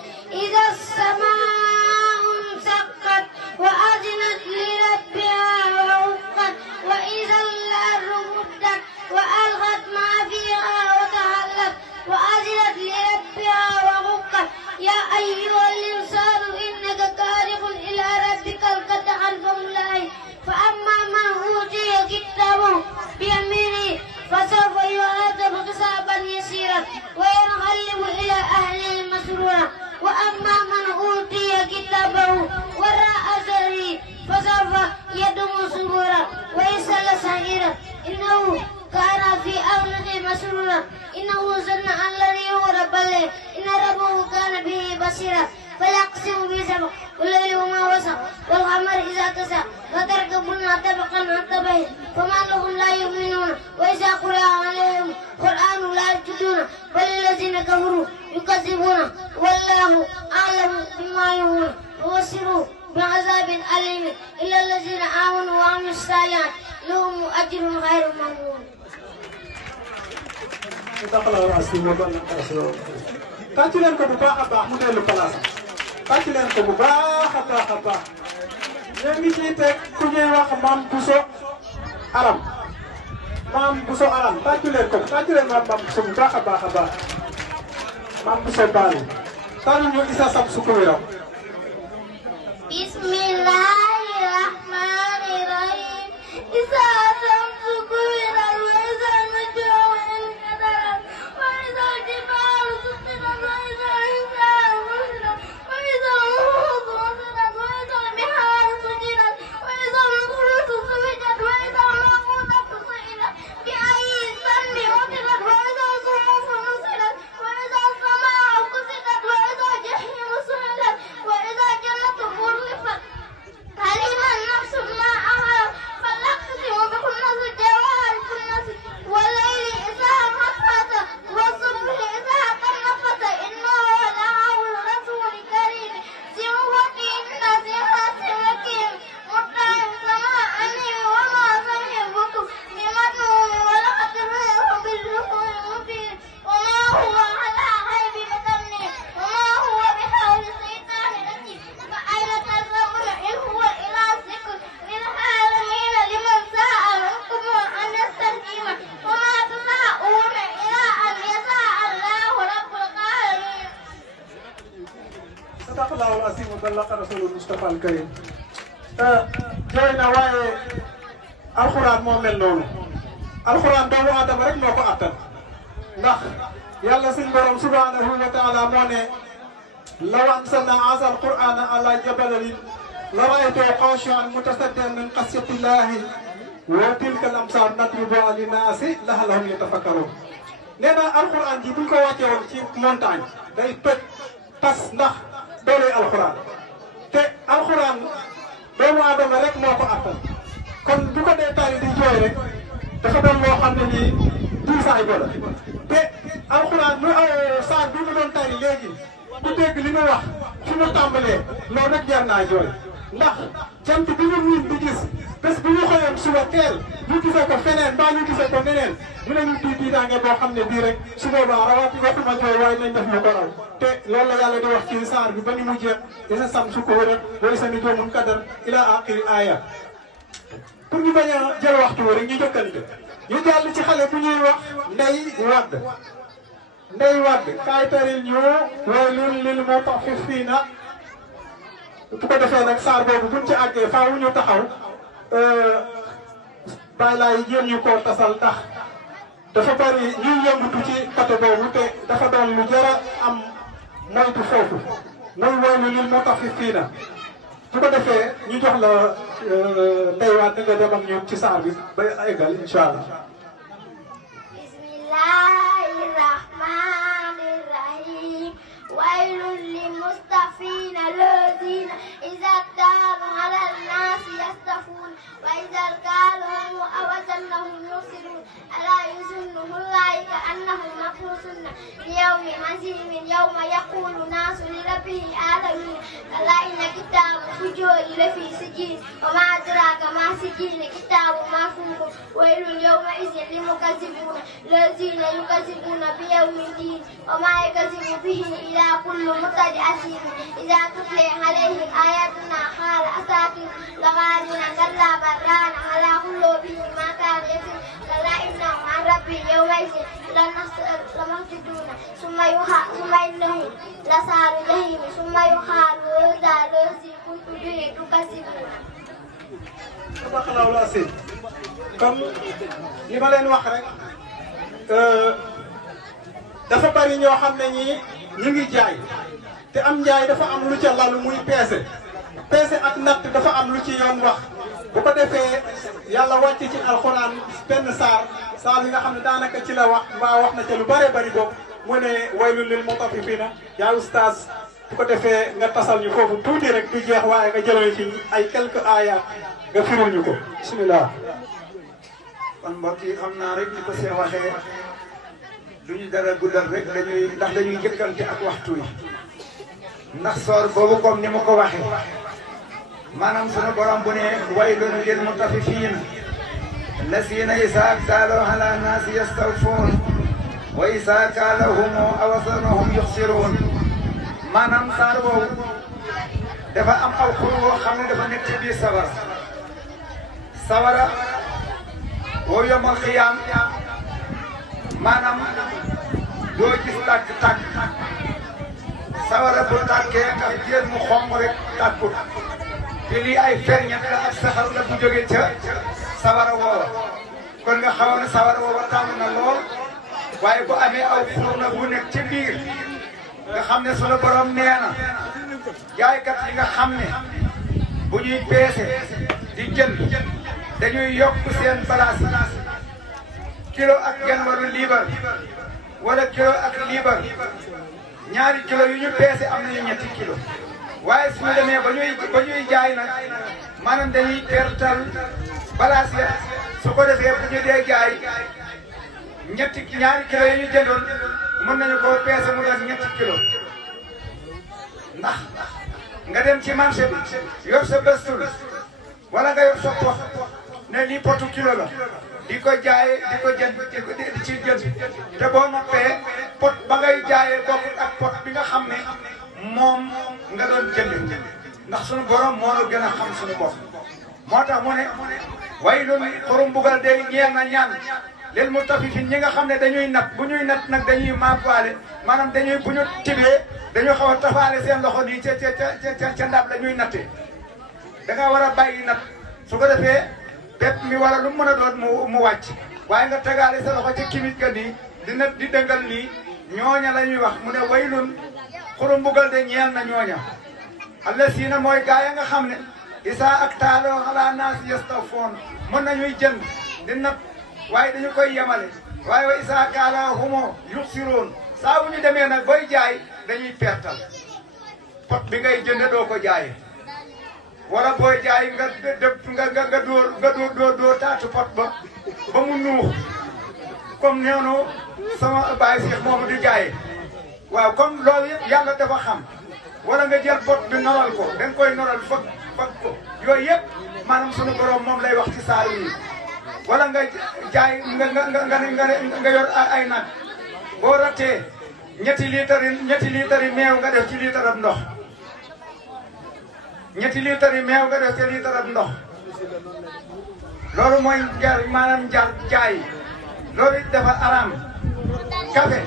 Idha as-samaa'u inshaqqat wa adinat li rabbiha wa huqqat wa idha al-ardu muddat wa alqat ma fiha wa tahallat wa adinat li rabbiha wa huqqat ya ayyuha al-insanu innaka kadihun ila rabbika kadhan famula'i fa amma man utiya kitabahu bi yaminihi فسوف يحاسب حسابا يسيرا وينقلب إلى أهله مسرورا وأما من أوتي كتابه وراء ظهره فسوف يدعو ثبورا ويصلى سعيرا إنه كان في أهله مسرورا إنه ظن أن لن يغلب بل إن ربه كان به بصيرا فليقسم بالسبع والليل وما وسق والقمر إذا اتسق لتركبن طبقا عن طبق فما لهم لا يؤمنون وإذا قرأ عليهم قرآن لا يسجدون بل الذين كفروا يكذبون والله أعلم بما يقولون وبشروا بعذاب أليم إلا الذين آمنوا وعملوا الصالحات لهم أجر غير ممنون. tàcc leen ko bu baax a baax mu dellu place tàcc leen ko bu baax a baax a baax ñoo ngi ciy teg ku ñuy wax Mame Bousso Aram Mame Bousso Aram tàcc leen ko tàcc leen Mame Bousso bu baax a baax a baax Mame Bousso Bali tànn ñu Issa Samsu Kuwiram. Bismillahi rahmani rahim. Issa Samsu Kuwiram wa Issa Nujumu Inqadarat wa Issa Jibalu Suqirat wa Issa Hisaru Musirat wa Issa Nuhudu Musirat wa Issa Biharu Sujirat wa Issa Nufurutu Suwijat wa Issa Mawudatu Su'ilat bi ayyi dhanbin qutilat wa Issa Suhufu Nusirat wa Issa Samaa'u Kusitat wa Issa Jahimu Su'ilat wa Issa Jannatu Uzlifat alimat nafsun ma aharat falaqsimu bikhunnazi jawari kunnasi wallayli idha as'asa was-subhi idha tanaffasa innahu laqawlu rasulin karim ذي قوة عند ذي بأس شديد مطاع ثم أمين وما صاحبكم بمجنون ولقد رآه بالأفق المبين وما هو على غيب بضنين وما هو بقول شيطان رجيم فأين تذهبون إن هو إلا ذكر للعالمين لمن شاء منكم أن يستقيم وما تشاءون إلا أن يشاء الله رب العالمين. sadaqallahu al-azim wa ballaqa rasulul Mustafa al-karim. jooy na waaye alxuraan moo mel noonu alxuraan doomu aadama rek moo ko attan ndax yàlla suñu borom subhanahu wa taala moo ne law anzalna haadha al-qur'ana ala jabalin la ra'aytahu khashi'an mutasaddian min khashyati llahi wa tilka al-amsal nadribuha linnaasi la'allahum yatafakkarun. nee na alxuraan ji buñ ko wàccee woon ci montagne day toj tas ndax doole alxuraan te alxuraan doomu aadama rek moo ko attan kon bu ko dee tari di jooy rek dafa doon loo xam ne nii diisaay ba la te alxuraan mu saar bi mu doon tari léegi ku dégg li mu wax fi mu tàmbalee loolu rek jar naa jooy ndax jant bi ñu miin di gis bés bu ñu xëyoon suba teel ñu gisee ko feneen mbaa ñu gisee ko neneen mu ne ñu tiitaange boo xam ne bii rek su boobaa rawati waxuma jooy waaye nañ def lu ko raw te loolu la yàlla di wax ci saar bi ba ni mu jeex Issa Samsu Kuwiram wa Issa Nujumu Inqadarat ila aaxiri aaya. pour ñu bañ a jël waxtu rek ñu jëkkante ñu jàll ci xale bu ñuy wax Ndey Wade kaay taril ñu waylun lil mutaffifiina bu ko defee nag saar boobu buñ ci àggee faaw ñu taxaw bàyyi laay jéem ñu koo tasal ndax dafa bari ñuy yëngatu ci côté boobu te dafa doon lu jara am moytu foofu muy waylun lil mutaffifiina bu ko defee ñu jox la Ndey Wade nga dem ak ñoom ci saar bi ba eggal incha allah. Bismillahir ويل للمستضعفين الذين إذا اكتالوا على الناس يستوفون وإذا كالوهم أو وزنهم يخسرون ألا يظن أولئك أنهم مبعوثون ليوم عظيم يوم يقول الناس لرب العالمين ألا إن كتاب الفجور لفي سجين وما أدراك ما سجين كتاب مرفوع ويل يومئذ للمكذبين الذين يكذبون بيوم الدين وما يكذب به إلا كل معتد أثيم إذا تتلى عليهم آياتنا قال أساطير الأولين كلا بل ران على قلوبهم ما كانوا يكسبون كلا إنهم عن ربهم يومئذ لمحجوبون ثم إنهم لصالوا الجحيم ثم يقال هذا الذي كنتم به تكذبون. comme li ma leen wax rek dafa bari ñoo xam ne ñii ñu ngi jaay te am njaay dafa am lu ca lalu muy peese ak natt dafa am lu ci yoon wax bu ko defee yàlla wàcc ci alxuraan benn saar yi nga xam ne daanaka ci la wax mbaa wax na ca lu bëree bëri boobu mu ne waylul lil mutaffifina yaa oustaz bu ko defee nga tasal ñu foofu tuuti rek du jeex waaye nga jëlal ci ay quelques aaya nga firul ñu ko bismillah. kon mbokk yi xam naa rek ni ko see waxee du ñu dara guddal rek dañuy njëkkante ak waxtu yi ndax soor boobu comme ni ma ko waxee maanaam sunu borom bu ne waylun lil mutaffifin allazina izaa ktaaluu ala naasi yastawfuun wa izaa kaaluuhum aw wazanuhum yuxsiruun maanaam saar boobu dafa am aw xur woo xam ne dafa nekk ci biir sawara boo yomal xiyaam maanaam doo gis tàkk sawara bu tàkkee ak jéem mu xonq rek tàkkut te lii ay ferñeent la ak saxar la bu jógee ca sawara woowa kon nga xamoon ne sawara woowa tàng na lool waaye bu amee aw xur na bu nekk ci biir nga xam ne sunu borom nee na jaaykat yi nga xam ne bu ñuy peese di jënd dañuy yokk seen balaas kilo ak genn wàllu liibar wala kilo ak liibar ñaari kilo yu ñu peese am nañu ñetti kilo waaye suñu demee ba ñuy jaay nag maanaam dañuy pertal balaas ya su ko defee bu ñu dee jaay ñaari kilo yi ñu jëndoon mën nañu koo peese mu doon ñetti kilo ndax nga dem ci marché bi yor sa bëstul wala nga yor sa pot ne lii potu kilo la di ko jaayee di ko jënd di ci jënd te boo noppee pot ba ngay jaayee bokkut ak pot bi nga xam ne moom nga doon jënd ndax sunu borom moo la gën a xam sunu bopp moo tax mu ne waylun xurum bugal day ñeel na ñaan lil mutaffifin ñi nga xam ne dañuy nat bu ñuy nat nag dañuy maafaale maanaam dañuy bu ñu tibee dañu xaw a tafaale seen loxo nii ca ndab la ñuy nattee da nga war a bàyyi nat su ko defee bépp mi wala lu mën a doon mu wàcc waaye nga tegaale sa loxo ca kimit ga nii di nat di dëngal nii ñooña la ñuy wax mu ne waylun xurum mbugal de ñeel na ñooña allasiina mooy gaa ya nga xam ne isaa ak taaloo ala naas yastawfoon mën nañuy jënd di nat waaye dañu koy yemale waaye wa isaa kaalahumoo yuxsiroon saa bu ñu demee nag booy jaay dañuy pertal pot bi ngay jënde doo ko jaayee wala booy jaay nga dóor taatu pot ba mu nuux comme neenu sama baay Cheikh moomu di jaayee waaw comme loolu yëpp yàlla dafa xam wala nga jël pot bi noral ko da nga koy noral fag ko yooyu yëpp maanaam sunu borom moom lay wax ci saar yi wala nga jaay nga yor ay nag boo ratee ñetti litre yi meew nga def ci litre ab ndox ñetti litre yi meew nga def ci litre ab ndox loolu mooy maanaam jaay loolu it dafa araam café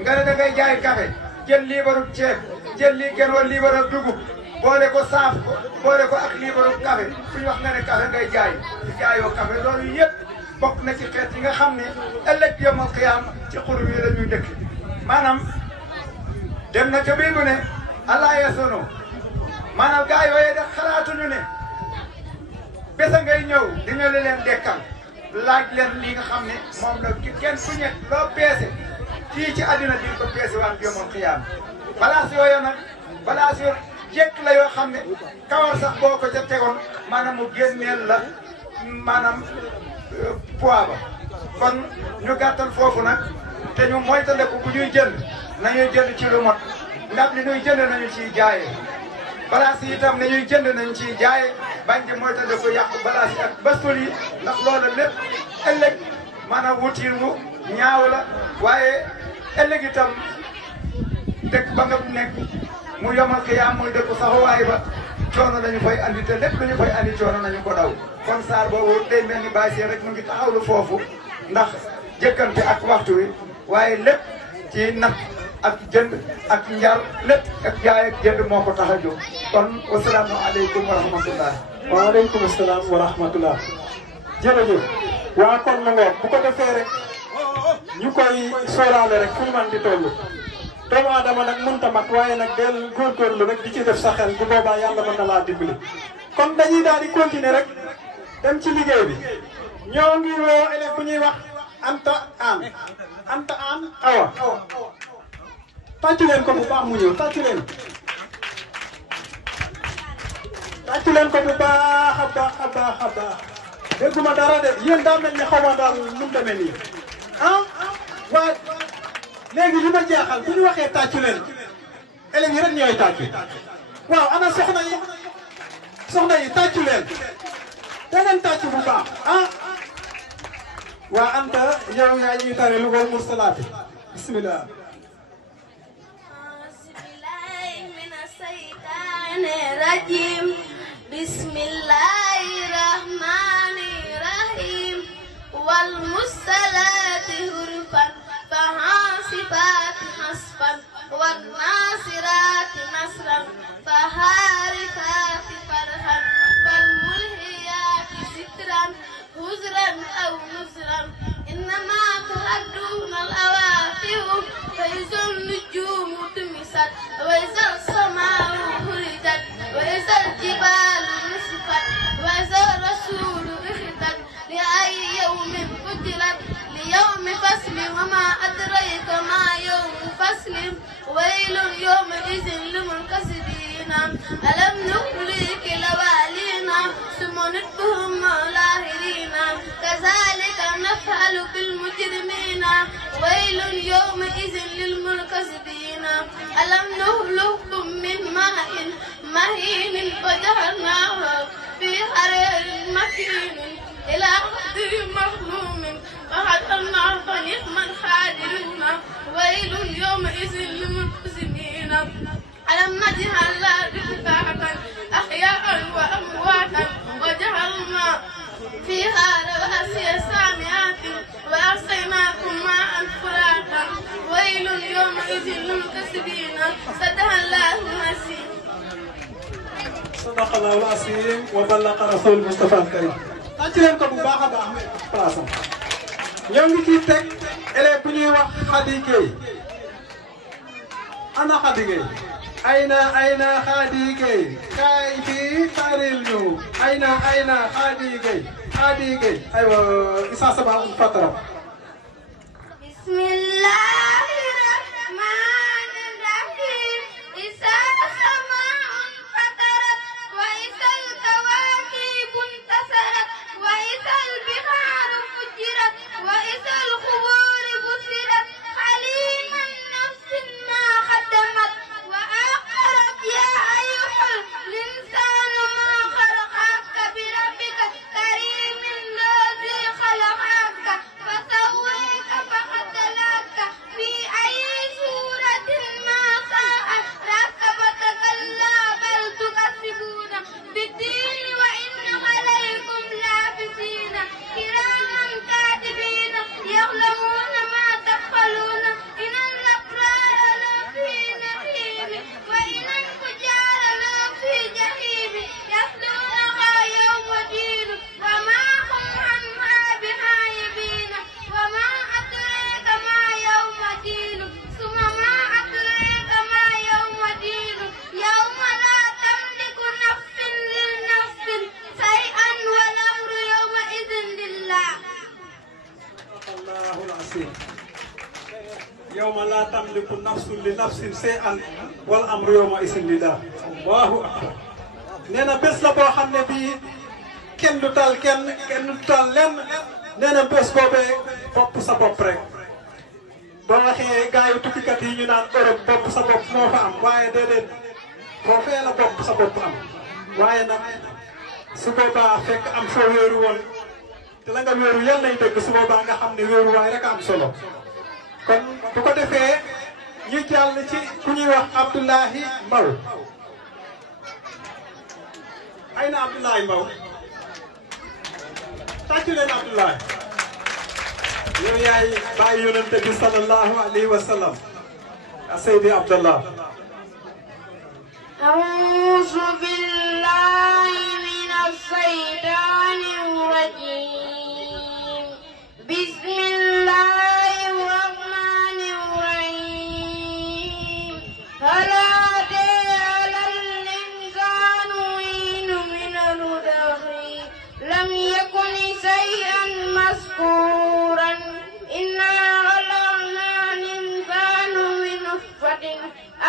nga ne da ngay jaay café jël liibaru ceeb jël lii genn wala liibaru dugub boole ko saaf ko boole ko ak liibaru café suñu wax nga ne café ngay jaay ci jaayoo café loolu yëpp bokk na ci xeet yi nga xam ne ëllëg yomal xiyaam ci xurum yi la ñuy dëkk maanaam dem na ca biir bu ne allah yasono maanaam gaa yooyu def xalaatuñu ne bés a ngay ñëw dina leen dekkal laaj leen li nga xam ne moom la kenn ku ñett loo peese fii ci àddina di ko peese waan yomal xiyaam balaas yooyu nag balaas yu jekk la yoo xam ne kawar sax boo ko ca tegoon maanaam mu génneel la maanaam poids ba kon ñu gàttal foofu nag te ñu moytandiku bu ñuy jënd nañuy jënd ci lu mot ndax li ñuy jënd nañu ciy jaayee balaas yi itam nañuy jënd nañu ciy jaayee bañ di moytandiku yàq balaas yi ak bastul yi ndax loola lépp ëllëg maanaam wutiin wu ñaaw la waaye ëllëg itam dëkk ba nga nekk mu yomal xiyaam muy dëkku saxuwaay ba coono lañu fay andi te lépp lu ñu fay andi coono nañu ko daw kon saar boobu day mel ni bàyyi see rek mu ngi taxawlu foofu ndax jëkkante ak waxtu wi waaye lépp ci natt ak jënd ak njar lépp ak jaay ak jënd moo ko tax a jóg kon wasalaamu aleykum wa rahmatullah. waaleykum salaam wa rahmatullah. jërëjëf. waa kon ma ngoog bu ko defee rek ñu koy sóoraale rek fu ñu mën di toll. doomu aadama nag mënut a mat waaye nag del góorgóorlu rek di ci def sa xel bu boobaa yàlla mën na laa dimbali. kon dañuy daal di continuer rek dem ci liggéey bi ñoo ngi woo élève bu ñuy wax Anta An Awa tàccu leen ko bu baax mu ñëw tàccu leen ko bu baax a baax dégguma dara de yéen daa mel ni xaw ma daal nu mu demee nii waa léegi li ma jaaxal bu ñu waxee tàccu leen élèves yi rek ñooy tàccu waaw ana soxna yi tàccu leen da ngeen tàccu bu baax waa Anta yow yaa ñuy tare lu wal mursalaati bismillah rajim bismillahir rahmanir rahim wal mursalati urfan fahasibati hasban wan nasirati nasran faharifati farhan fal mulhiyati zikran huzran aw nuzran innama tuhadduna al awaqir fa izun nujum tumisat wa izal samau hurijat wa izal jibalu nusifat wa izal rasulu ikhitat li ayyi yawmin fujirat li yawmi fasli wa ma adraka ma yawmu fasli waylun yawma idhin lil munkasibin alam nuhliki lawalina thumma nutbihum lahirina kazalika naf'alu bil mujrimina waylun yawma idhin lil munkasibin alam nuhlikum min ma'in mahin faja'alnahu fi hararin makin ila qadrin mahmumin فهدنا فنعم الحاضرون ويل يومئذ للمكذبين ألم نجعل الأرض كفاتا أحياء وأمواتا وجعلنا فيها رواسي ساميات وأسقيناكم ماء فراتا ويل يومئذ للمكذبين صدق الله العظيم صدق الله العظيم وبلغ رسول المصطفى الكريم tàcc leen ko bu baax a baax place am ñoo ngi ciy teg élève bu ñuy wax Khady Gueye ana Khady Gueye ayna Khady Gueye kaay fii taril ñu ayna Khady Gueye aywa Issa Saba patron bismillahir rahmanir rahim Issa sama'un fatarat wa isal kawakibun tasarat wa isal biharu fujirat wa isal qubur busirat haliman nafsin ma qaddamat wa aqarat ya ayyuhal insanu ma khalaqaka bi rabbika karimin ladzi khalaqaka fasawwaka faqadalaka fi ayyi suratin ma sha'a rakabaka kalla bal tukazzibuna bid-din wa inna alaykum labisina kiraman katibina ya'lamuna ma taf'aluna innal abrara lafi na'im wa innal fujara lafi jahim yasluna yawma din wa ma hum anha bihaibin wa ma adraka ma yawma din thumma ma adraka ma yawma din yawma la tamliku nafsun li nafsin shay'an wal amru yawma idhin lillah Allahul Aziim yawma laa tamliku nafsun li nafsin shay'an wal amru yawma isin lillah allahu akbar nee na bés la boo xam ne bii kenn du tal kenn du tal lenn nee na bés boobee bopp sa bopp rek boo waxee gars yi tukkikat yi ñu naan Europe bopp sa bopp moo fa am waaye déedéet foofee la bopp sa bopp am waaye nag su boobaa fekk am foo wéeru woon te la nga wéeru yal nay dëgg su boobaa nga xam ne wéeru waay rek am solo kon bu ko defee ñu jàll ci ku ñuy wax Abdoulahi Mbow ay na Abdoulahi Mbow tàccu leen Abdoulahi yow yaay bàyyi yonente bi sallallahu alayhi wa sallam a Seydi Abdallah أعوذ بالله من الشيطان الرجيم بسم الله الرحمن الرحيم هل أتى على الإنسان حين من الدهر لم يكن شيئا مذكورا إنا خلقنا الإنسان من نطفة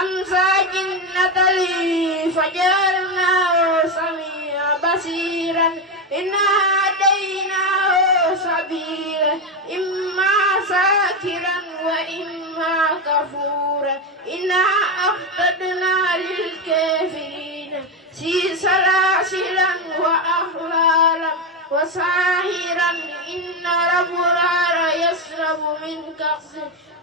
أمشاج نبتليه فجعلناه سميعا بصيرا إنا هديناه سبيلا إما شاكرا وإما كفورا إنا أعتدنا للكافرين سلاسلا وأغلالا وساهرا إن الأبرار يشرب من كأس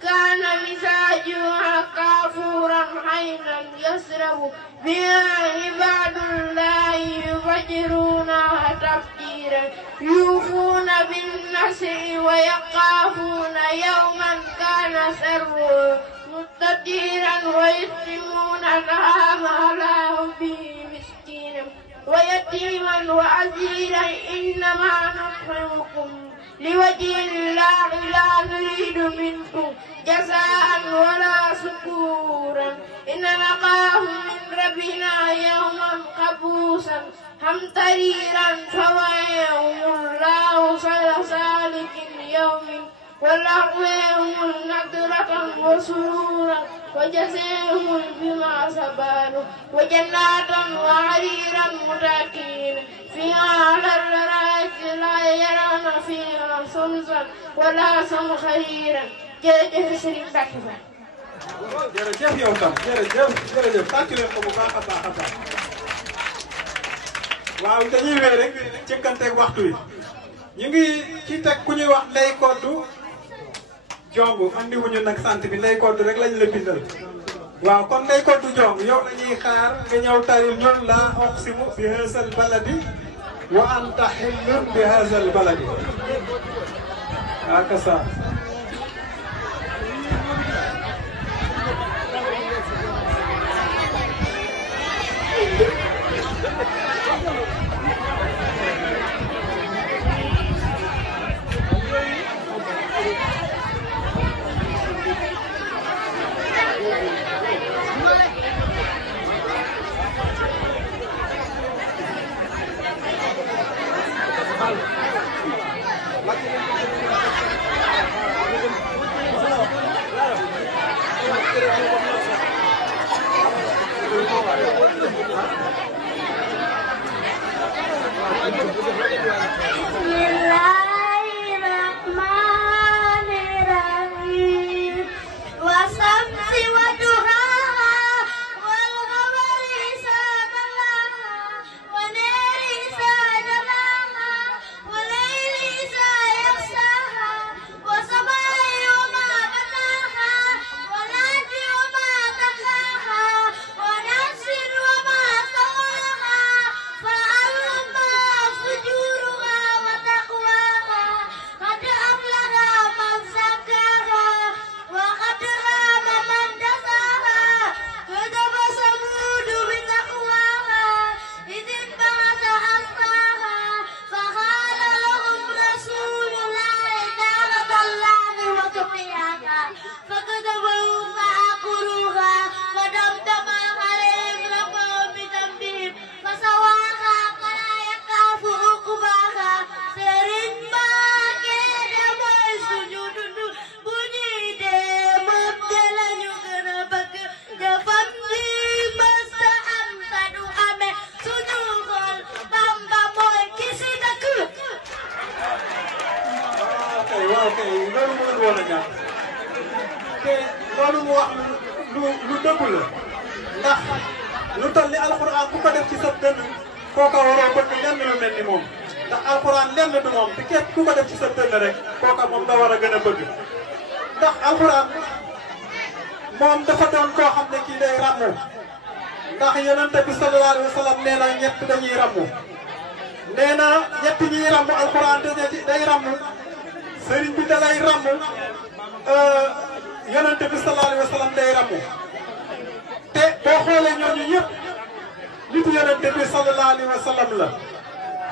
كان مزاجها كافورا عينا يشرب بها عباد الله يفجرونها تفجيرا يوفون بالنسر ويخافون يوما كان شره مستطيرا ويطعمون الطعام على حبه مسكينا ويتيما وأسيرا إنما نطعمكم لوجه الله لا نريد منكم جزاء ولا شكورا إن نخاف من ربنا يوما قبوسا قمطريرا فوقاهم الله شر ذلك اليوم ولقيهم نضرة وسرورا وجزيهم بما صبروا وجنات وحريرا متكئين فيها على الأرائك لا يرون فيها شمسا ولا زمهريرا jërëjëf Serigne Mbacke Ba. jërëjëf yow tam jërëjëf tàcc leen ko bu baax a baax a baax waaw dañuy wéy rek jëkkanteeg waxtu wi ñu ngi ci teg ku ñuy wax Ndeye Koddu Jong andi wuñu nag sant bi Ndeye Koddu rek lañ la bindal waaw kon Ndeye Koddu Jong yow lañuy xaar nga ñëw taril ñun la uqsimu bi haazal baladi wa anta hillun bi haazal baladi akasa فأما فجورها kay loolu mënul woon a ñàkk te loolu mu wax lu dëgg la ndax lu toll ni alxuraan bu ko def ci sa dënn kooka waroo bëgg lenn lu mel ni moom ndax alxuraan lenn du moom te képp ku ko def ci sa dënn rek kooka moom nga war a gën a bëgg ndax alxuraan moom dafa doon koo xam ne kii day ràmmu ndax yonente bi sallallahu alayhi wa sallam nee na ñett dañuy ràmmu nee na ñett ñiy ràmmu alxuraan day ràmmu sëriñ bi da lay ràmmu yonente bi sallallahu alayhi wa sallam day ràmmu te boo xoolee ñooñu ñëpp nitu yonente bi sallallahu alayhi wa sallam la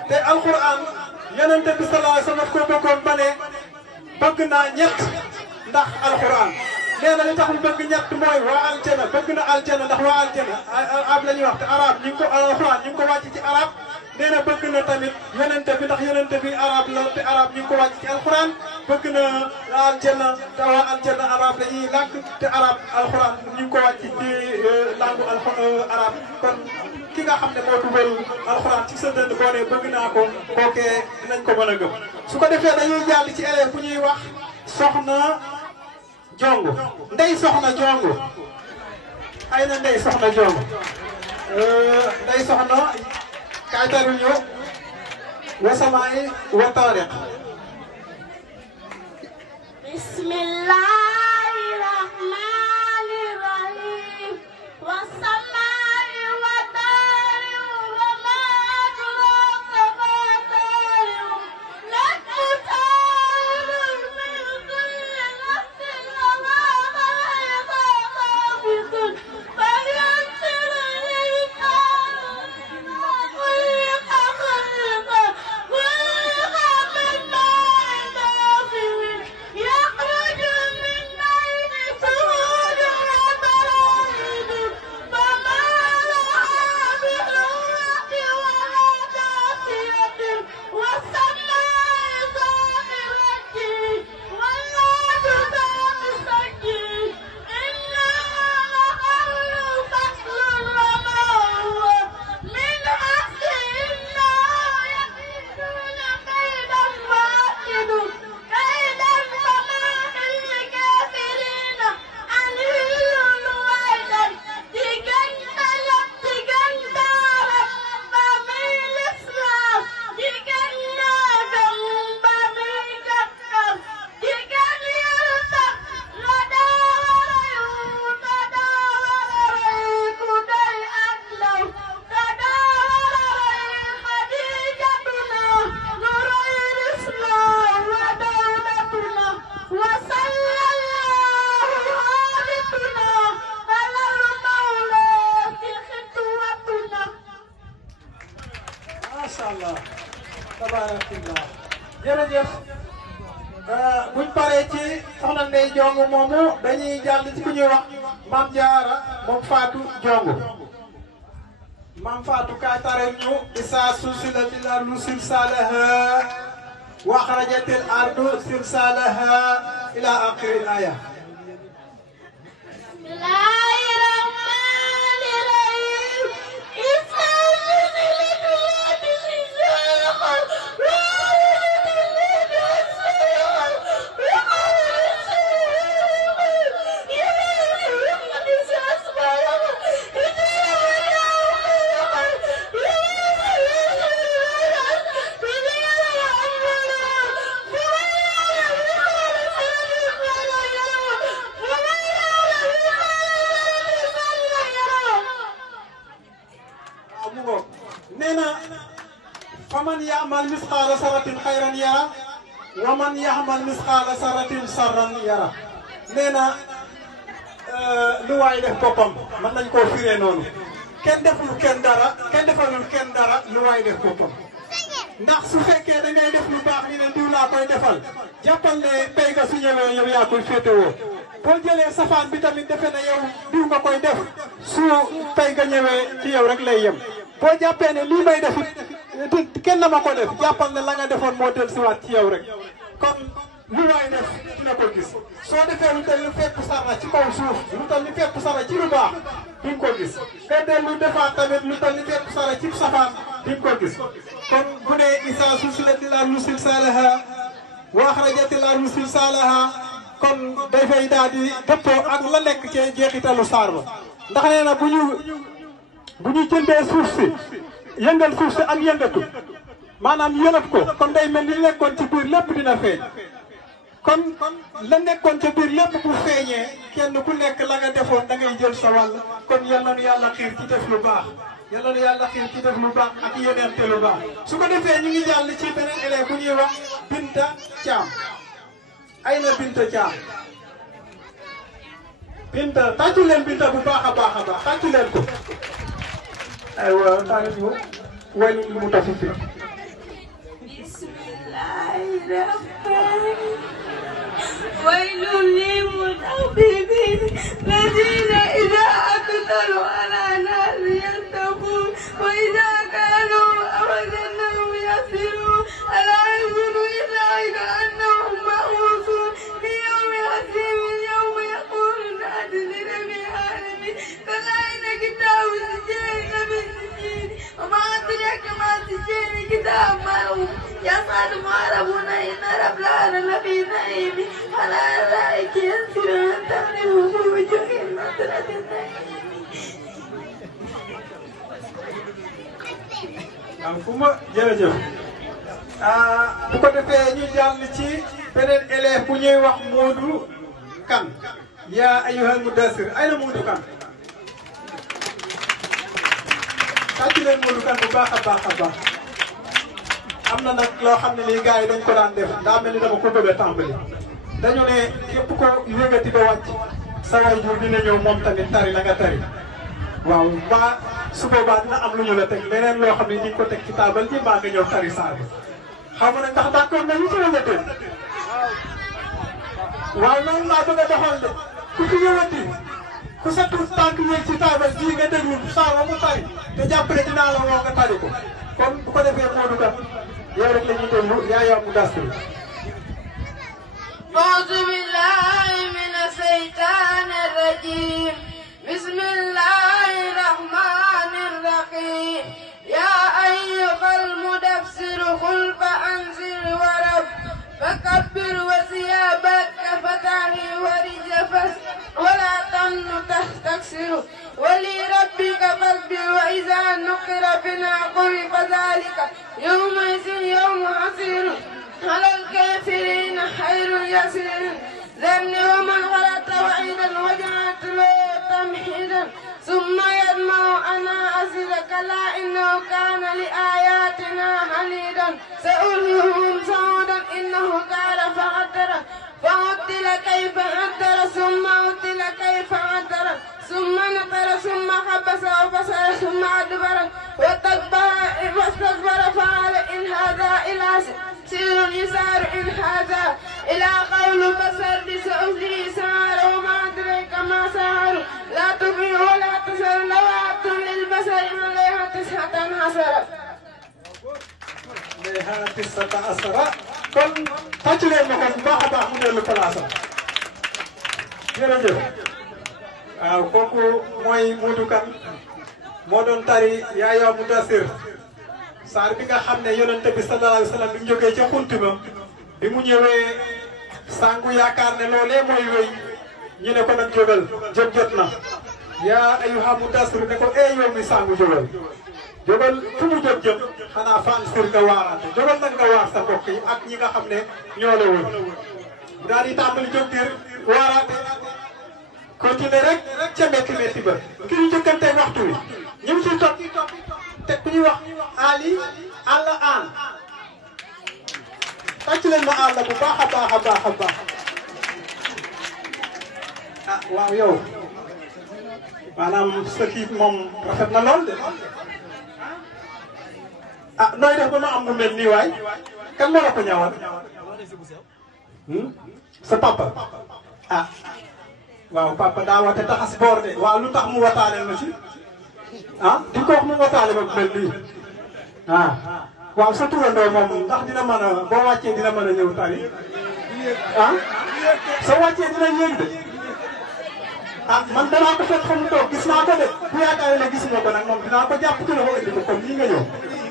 te alxuraan yonente bi sallallahu alayhi wa sallam ko bëggoon ba ne bëgg naa ñett ndax alxuraan nee na li tax mu bëgg ñett mooy waa aljana bëgg na aljana ndax waa aljana arab la ñuy wax te arab ñu ngi ko alxuraan ñu ngi ko wàcc ci arab nee na bëgg na tamit yonente bi ndax yonente bi arab la te arab ñu ngi ko wàcc ci alxuraan bëgg na aljana te waa aljana arab la ñuy làkk te arab alxuraan ñu ngi ko wàcc ci langue arab kon ki nga xam ne moo dugal alxuraan ci sa dënd boo nee bëgg naa ko kookee dinañ ko mën a gëm su ko defee dañuy jàll ci élève bu ñuy wax soxna jongo ndey soxna jongo ay na ndey soxna jongo ndey soxna kaay taruñu wasamaay wa taariq bismillahi rahmani rahim wasamaay wa taariq wa ma adraka ma taariq lakutaarun min kulli nafsin wa ma khalaqa khabithun falyanzur al-insanu mimma khuliqa khalqa khuliqa min ma'in dafiq يخرج من بين الصدور والترائب فما لها بالروح ولا دافية والسماء ذات الرجل والأرض ذات السجل إنها لقول فصل وما هو من أصل إنه يكيدون كيدا وأكيد كيدا فما للكافرين أنيل ويدا ديجن دارا بميل إسلام ديجن ناجم بميل كفر ديجن يلتا لداور كدي أكلو تداور خديجتنا نرير إسلام ودولتنا وصلى الله خالقنا على المولى في خطوتنا macha allah tabarakallah jërëjëf buñ paree ci soxna Ndey Jongo moomu dañuy jàll ci ku ñuy wax Maam Jaara moom Faatu Jongo Maam Faatu kaay tareel ñu isaa sulsilatil ardu silsaalaha wa axrajatil ardu silsaalaha ila aaxiril aaya Bismillahirrahmanirrahim. nee na faman ya'mal misqaala sarratin xayran yara wa man ya'mal misqaala sarratin sarran yara nee na lu waay def boppam mën nañ koo firee noonu kenn deful kenn dara kenn defalul kenn dara lu waay def boppam ndax su fekkee da ngay def lu baax ñu ne diw laa koy defal jàppal ne pay ga su ñëwee yow yaa koy féetewoo boo jëlee safaan bi tamit defe na yow diw nga koy def su pay ga ñëwee ci yow rek lay yem boo jàppee ne lii may def it kenn na ma ko def jàppal ne la nga defoon moo dellusiwaat ci yow rek kon lu waay def dina ko gis soo defee lu tal ni fépp sarra ci kaw suuf lu tal ni fépp sarra ci lu baax di nga ko gis nga dellu defaat tamit lu tal ni fépp sarra ci safaan di nga ko gis kon bu ne isaa sulsilatil ardu silsaalaha wa axrajatil ardu silsaalaha kon dafay daal di dëppoo ak la nekk ci jeexitalu saar ba ndax nee na bu ñu jëndee suuf si yëngal suuf si ak yëngatu maanaam yëngat ko kon day mel ni nekkoon ci biir lépp dina feeñ kon la nekkoon ci biir lépp bu feeñee kenn ku nekk la nga defoon da ngay jël sa wàll kon yal na nu yàlla xiir ci def lu baax yal na nu yàlla xiir ci def lu baax ak yéeneente lu baax su ko defee ñu ngi jàll ci beneen élève bu ñuy wax Binta Thiam ay na Binta Thiam Binta tàccu leen Binta bu baax a baax tàccu leen ko aywa tànn ñu wàññi lu mu tafi fi Bismillahirrahmanirrahim waylun lil mutaffifin ladina idha aqtalu ala nasi yastawfun wa idha kanu aw wazanahum yasirun ala yazunnu ulaika annahum ma'usun fi yawmin hasimin yawma yaqulu an-nasu li rabbil alamin kalla inna kitaba sijjin min sijjin wa ma adraka ma sijjin kitab ma'lum يصعد معربون إن ربنا لفي نعيم على الأرائك ينزلون تغلب وجوههم نضرة النعيم. Fuma jërëjëf bu ko defee ñu jàll ci beneen élève bu ñuy wax Modou Kane yaa ayyuhal mudassir ay na Modou Kane tàcc leen Modou Kane bu baax a baax am na nag loo xam ne lii gars yi dañ ko daan def daa mel ni dama ko bëgg a tàmbali dañu ne képp ko yëgati ba wàcc sa waajur dina ñëw moom tamit tari la nga tari waaw ba su boobaa dina am lu ñu la teg leneen loo xam ne ñu ngi ko teg ci taabal ji mbaa nga ñëw tari saa bi xam nga ndax d'accord nañu ci wala déet waaw noonu laa bëgg a doxal de ku ci yëwati ku sa tuut tànk ñëw ci taabal ji nga déglu saa wa mu tari te jàpp ne dinaa la woo nga tari ko kon bu ko defee Modou Kane yow rek la ñuy déglu yaa yaa mu das أعوذ بالله من الشيطان الرجيم بسم الله الرحمن الرحيم يا أيها المدثر قل فأنذر ورب فكبر وثيابك فطهر ورجل ولا تمن تستكثر ولربك فاصبر وإذا نقر في الناقور فذلك يومئذ يوم عسير على الكافرين خير يسير ذرني ومن خلقت وحيدا وجعلت له تمهيدا ثم يطمع أن أزيد كلا إنه كان لآياتنا عنيدا سألهمهم صعودا إنه كان فقدر فعدل كيف عدل ثم عدل كيف عدل ثم نقر ثم خبس وبصر ثم أدبر واستكبر فقال إن هذا إلا سحر يسار إن هذا إلى قول بصر سأصلي سعر وما أدريك ما سعر لا تبي ولا تسر لوعة للبصر عليها 19 kon tàcc leen ma ko bu baax a baax mu dellu place am jërëjëf waaw kooku mooy Modou Kane moo doon tari yaa yaa mudassir saar bi nga xam ne yonente bi sallallahu alayhi wa sallam bi mu jógee ca xuntima bi mu ñëwee sangu yaakaar ne loolee mooy wéy ñu ne ko nag jógal jot na yaa ayyuha mudassir ne ko yow mi sangu jógal fu mu jëm xanaa fan sir nga waaraate jógal nag nga waar sa mbokk yi ak ñi nga xam ne ñoo la woon daal di tàmbali jóg dir waaraate continuer rek ca métti ba ki ñu jëkkante waxtu wi ñu ngi ciy topp te ku ñuy wax Ali àll aan tàcc leen ma àll bu baax a baax ah waaw yow maanaam sa kii moom rafet na lool de ah nooy def ba ma am lu mel nii waay kan moo la ko ñaawal sa papa ah waaw papa daa wate taxas boor de waaw lu tax mu wataaleel ma ci ah di ko wax mu wataale ma mel nii ah waaw sa turandoo moom ndax dina mën a boo wàccee dina mën a ñëw tari ah soo wàccee dina yéeg de ah man danaa ko fekk fa mu toog gis naa ko de bu yaakaaree ne gisuma ko nag moom dinaa ko jàpp ci loxo indi ko comme nii nga ñëw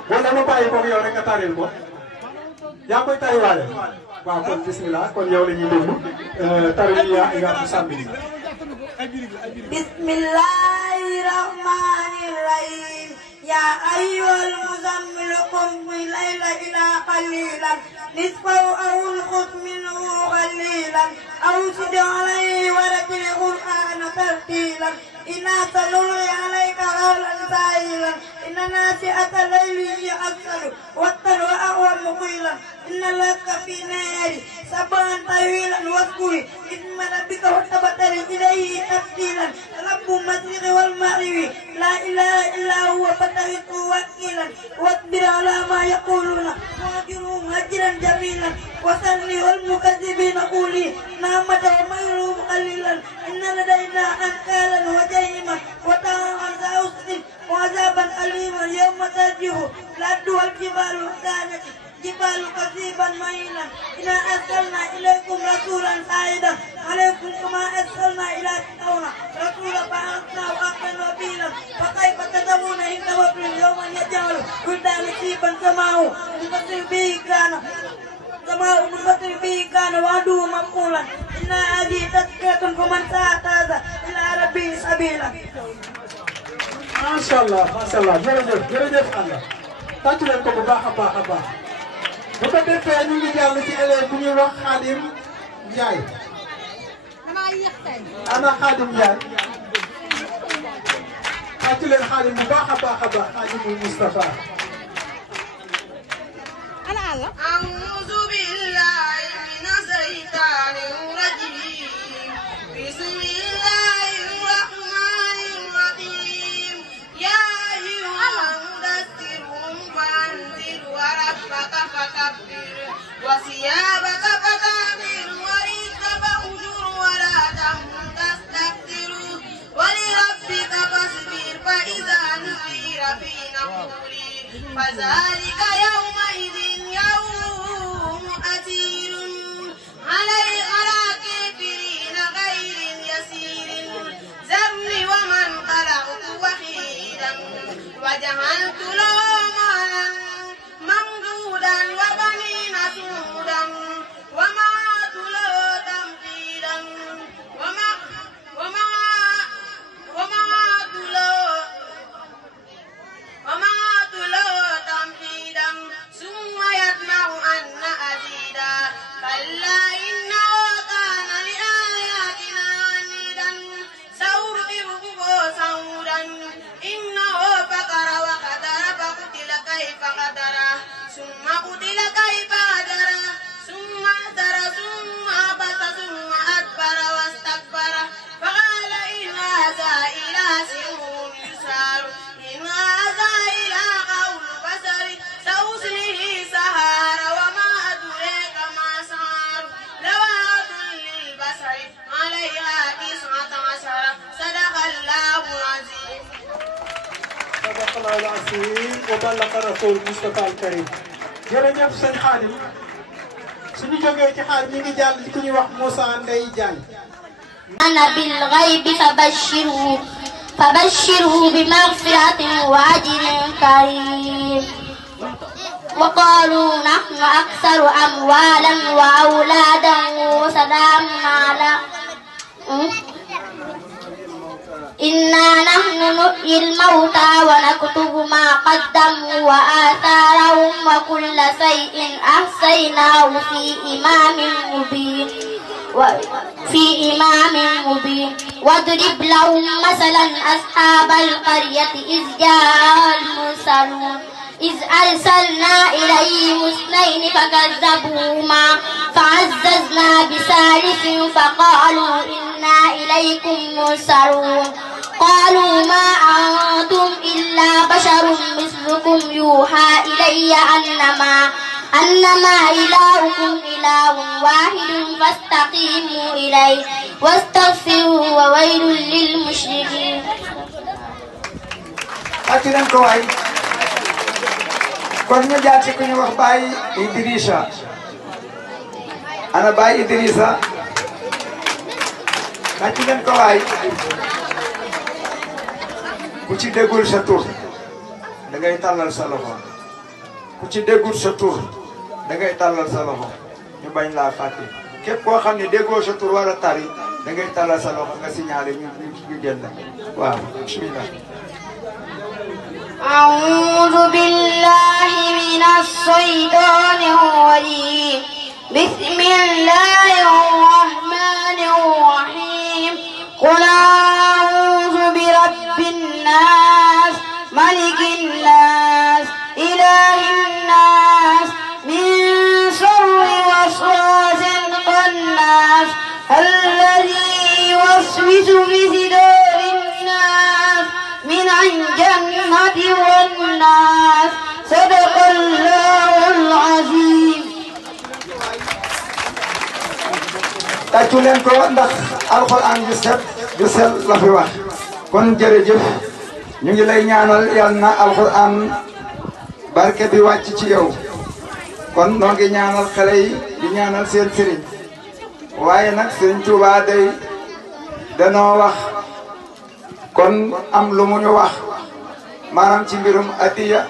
wala ma bàyyi ko yow rek nga taril ko yaa koy tariwaale waaw kon bismillah kon yow la ñuy déglu tariya Imam Sambini bismillahi rahmani rahim ya ayyuhal muzammil qum layla illa qalilan nisfahu aw unqus minhu qalilan aw zid alayhi wa rattil qur'ana tartilan inna sanulqi alayka qawlan thaqilan inna nasi'ata layli hiya aksaru wattan wa aqwamu qilan inna laka fi nahari sabhan tawilan waskuri isma rabbika wattabatali ilayhi tabtilan rabbu masriqi wal maghribi la ilaha illa huwa fatahtu wakilan wasbir ala ma yaquluna wajruhum hajran jamilan wasanni wal mukazzibina quli namata wa mayruhum qalilan inna ladayna ankalan wa jahima wa ta'an sa'ustin wa azaban aliman yawma tarjihu laddu wal jibalu kanat جبال كثيبا مهيلا إنا أرسلنا إليكم رسولا شاهدا عليكم كما أرسلنا إلى فرعون رسولا فأخذناه أخذا وبيلا فكيف تذبون إن توفوا يوما يجعل ولدان شيبا سماء منفطر به كان وعده مفعولا إن هذه تذكرة فمن شاء اتخذ إلى ربه سبيلا. ما شاء الله jërëjëf Allah tàcc leen ko bu baax a baax bu ko defee ñu ngi jàll ci élève bu ñuy wax Khadim Ndiaye ana Khadim Ndiaye tàcc leen Khadim bu baax a baax Khadimul Mustafa أعوذ بالله من الشيطان الرجيم بسم الله الرحمن الرحيم يا أيها المدثر قم فأنذر وربك فكبر وثيابك فطهر ورزقك فاهجر ولا تمنن تستكثر ولربك فاصبر فإذا نذر في نقور فذلك يومئذ يوم أسير على الكافرين غير يسير ذرني ومن خلقت وحيدا وجعلت له مالا ممدودا وبنين شهودا ومهدت له تمهيدا ومهدت له تمهيدا ثم يطمع أن أزيدا كلا إنه كان لآياتنا عنيدا سأرهقه صعودا إنه فكر وقدر فقتل كيف قدر ثم قتل كيف قدر ثم أدبر ثم عبس ثم أدبر واستكبر فقال إن هذا إلا سحر يسار إن هذا إلا قول بشر سأصله سهر وما أدريك ما سهر لواحة للبشر عليها 19 صدق الله العظيم. صدق الله العظيم وبلغ رسول Mustafa al-Karim jërëjëf sëñ Khadim suñu jógee ci xaar ñi ngi jàll ci ku ñuy wax Moussa Ndeye Diagne أنا بالغيب فبشره بمغفرة وأجر كريم وقالوا نحن أكثر أموالا وأولادا وسلام على إنا نحن نحيي الموتى ونكتب ما قدموا وآثارهم وكل شيء أحصيناه في إمام مبين واضرب لهم مثلا أصحاب القرية إذ جاء المرسلون إذ أرسلنا إليهم 2 فكذبوهما فعززنا بثالث فقالوا إنا إليكم مرسلون قالوا ما أنتم إلا بشر مثلكم يوحى إلي أنما إلهكم إله واحد فاستقيموا إليه واستغفروا وويل للمشركين. أكيد كواي. kon ñu jaar ci ku ñu wax Baye Idrissa ana Baye Idrissa ci leen ko waay ku ci déggul sa tur da ngay tàllal sa loxo ku ci déggul sa tur da ngay tàllal sa loxo ñu bañ laa fàtte képp koo xam ne déggoo sa tur war a tari da ngay tàllal sa loxo nga signalé ñu jël la waaw bismillah. أعوذ بالله من الشيطان الرجيم بسم الله الرحمن الرحيم قل أعوذ برب الناس ملك الناس إله الناس من شر وسواس الخناس الذي يوسوس في صدور الناس من الجنة والناس صدق الله العظيم. tàccu leen ko ndax alxuraan ju sel la fi wax kon jërëjëf ñu ngi lay ñaanal yal na alxuraan barke bi wàcc ci yow kon noo ngi ñaanal xale yi di ñaanal seen sëriñ waaye nag sëriñ Tuubaa day danoo wax kon am lu mu ñu wax maanaam ci mbirum addiya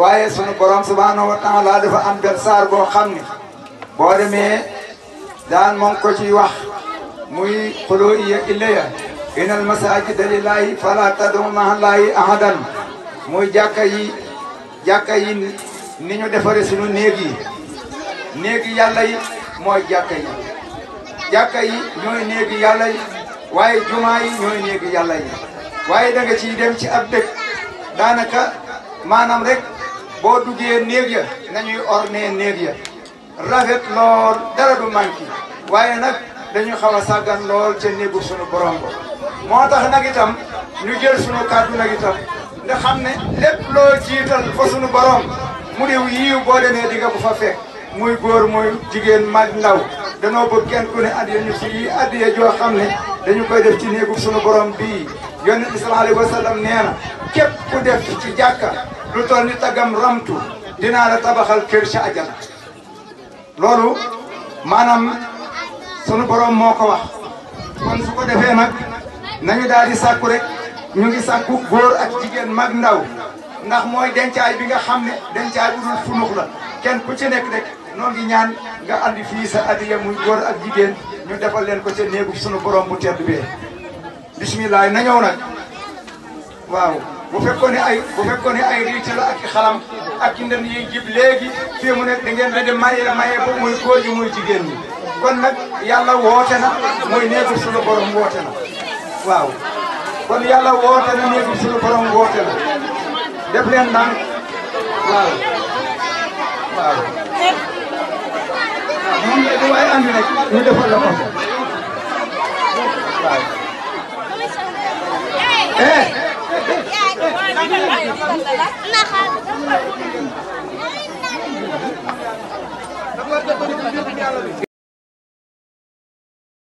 waaye sunu borom subhanahu wa taala dafa am benn saar boo xam ni boo demee daan moom ko ciy wax muy xuloo iya illaya inal masajida lillahi fala tad'u ma'a llahi ahadan muy jàkka yi ni ñu defare sunu néegi yàlla yi mooy jàkka yi ñooy néegi yàlla yi waaye jumaa yi ñooy néegi yàlla yi waaye da nga ciy dem ci ab dëkk daanaka maanaam rek boo duggee néeg ya nañuy orné néeg ya rafet lool dara du manqué waaye nag dañu xaw a sàggan lool ca néegu sunu borom ba moo tax nag itam ñu jël sunu kàddu nag itam nga xam ne lépp loo jiital fa sunu borom mu diw yiiw boo demee di nga bu fa fekk muy góor muy jigéen mag ndaw danoo bëgg kenn ku ne addiya ñu fi addiya joo xam ne dañu koy def ci néegu sunu borom bii yonent bi sallallahu alayhi wa sallam nee na képp ku def ci jàkka lu toll ni tagam ramtu dinaa la tabaxal kër ca ajana loolu maanaam sunu borom moo ko wax kon su ko defee nag nañu daal di sàkku rek ñu ngi sàkku góor ak jigéen mag ndaw ndax mooy dencaay bi nga xam ne dencaay bu dul funux la kenn ku ci nekk rek noo ngi ñaan nga andi fii sa addiya muy góor ak jigéen ñu defal leen ko ca néegu sunu borom bu tedd bee bismillah na ñëw nag waaw bu fekkoon ne ay riiti la ak xalam ak ndën yi jib léegi fii mu nekk da ngeen di maye ba muy góor ñi muy jigéen ñi kon nag yàlla woote na mooy néegu sunu borom woote na waaw kon yàlla woote na néegu sunu borom woote na def leen ndànk waaw moom la du waay andi rek ñu defal la ko waaw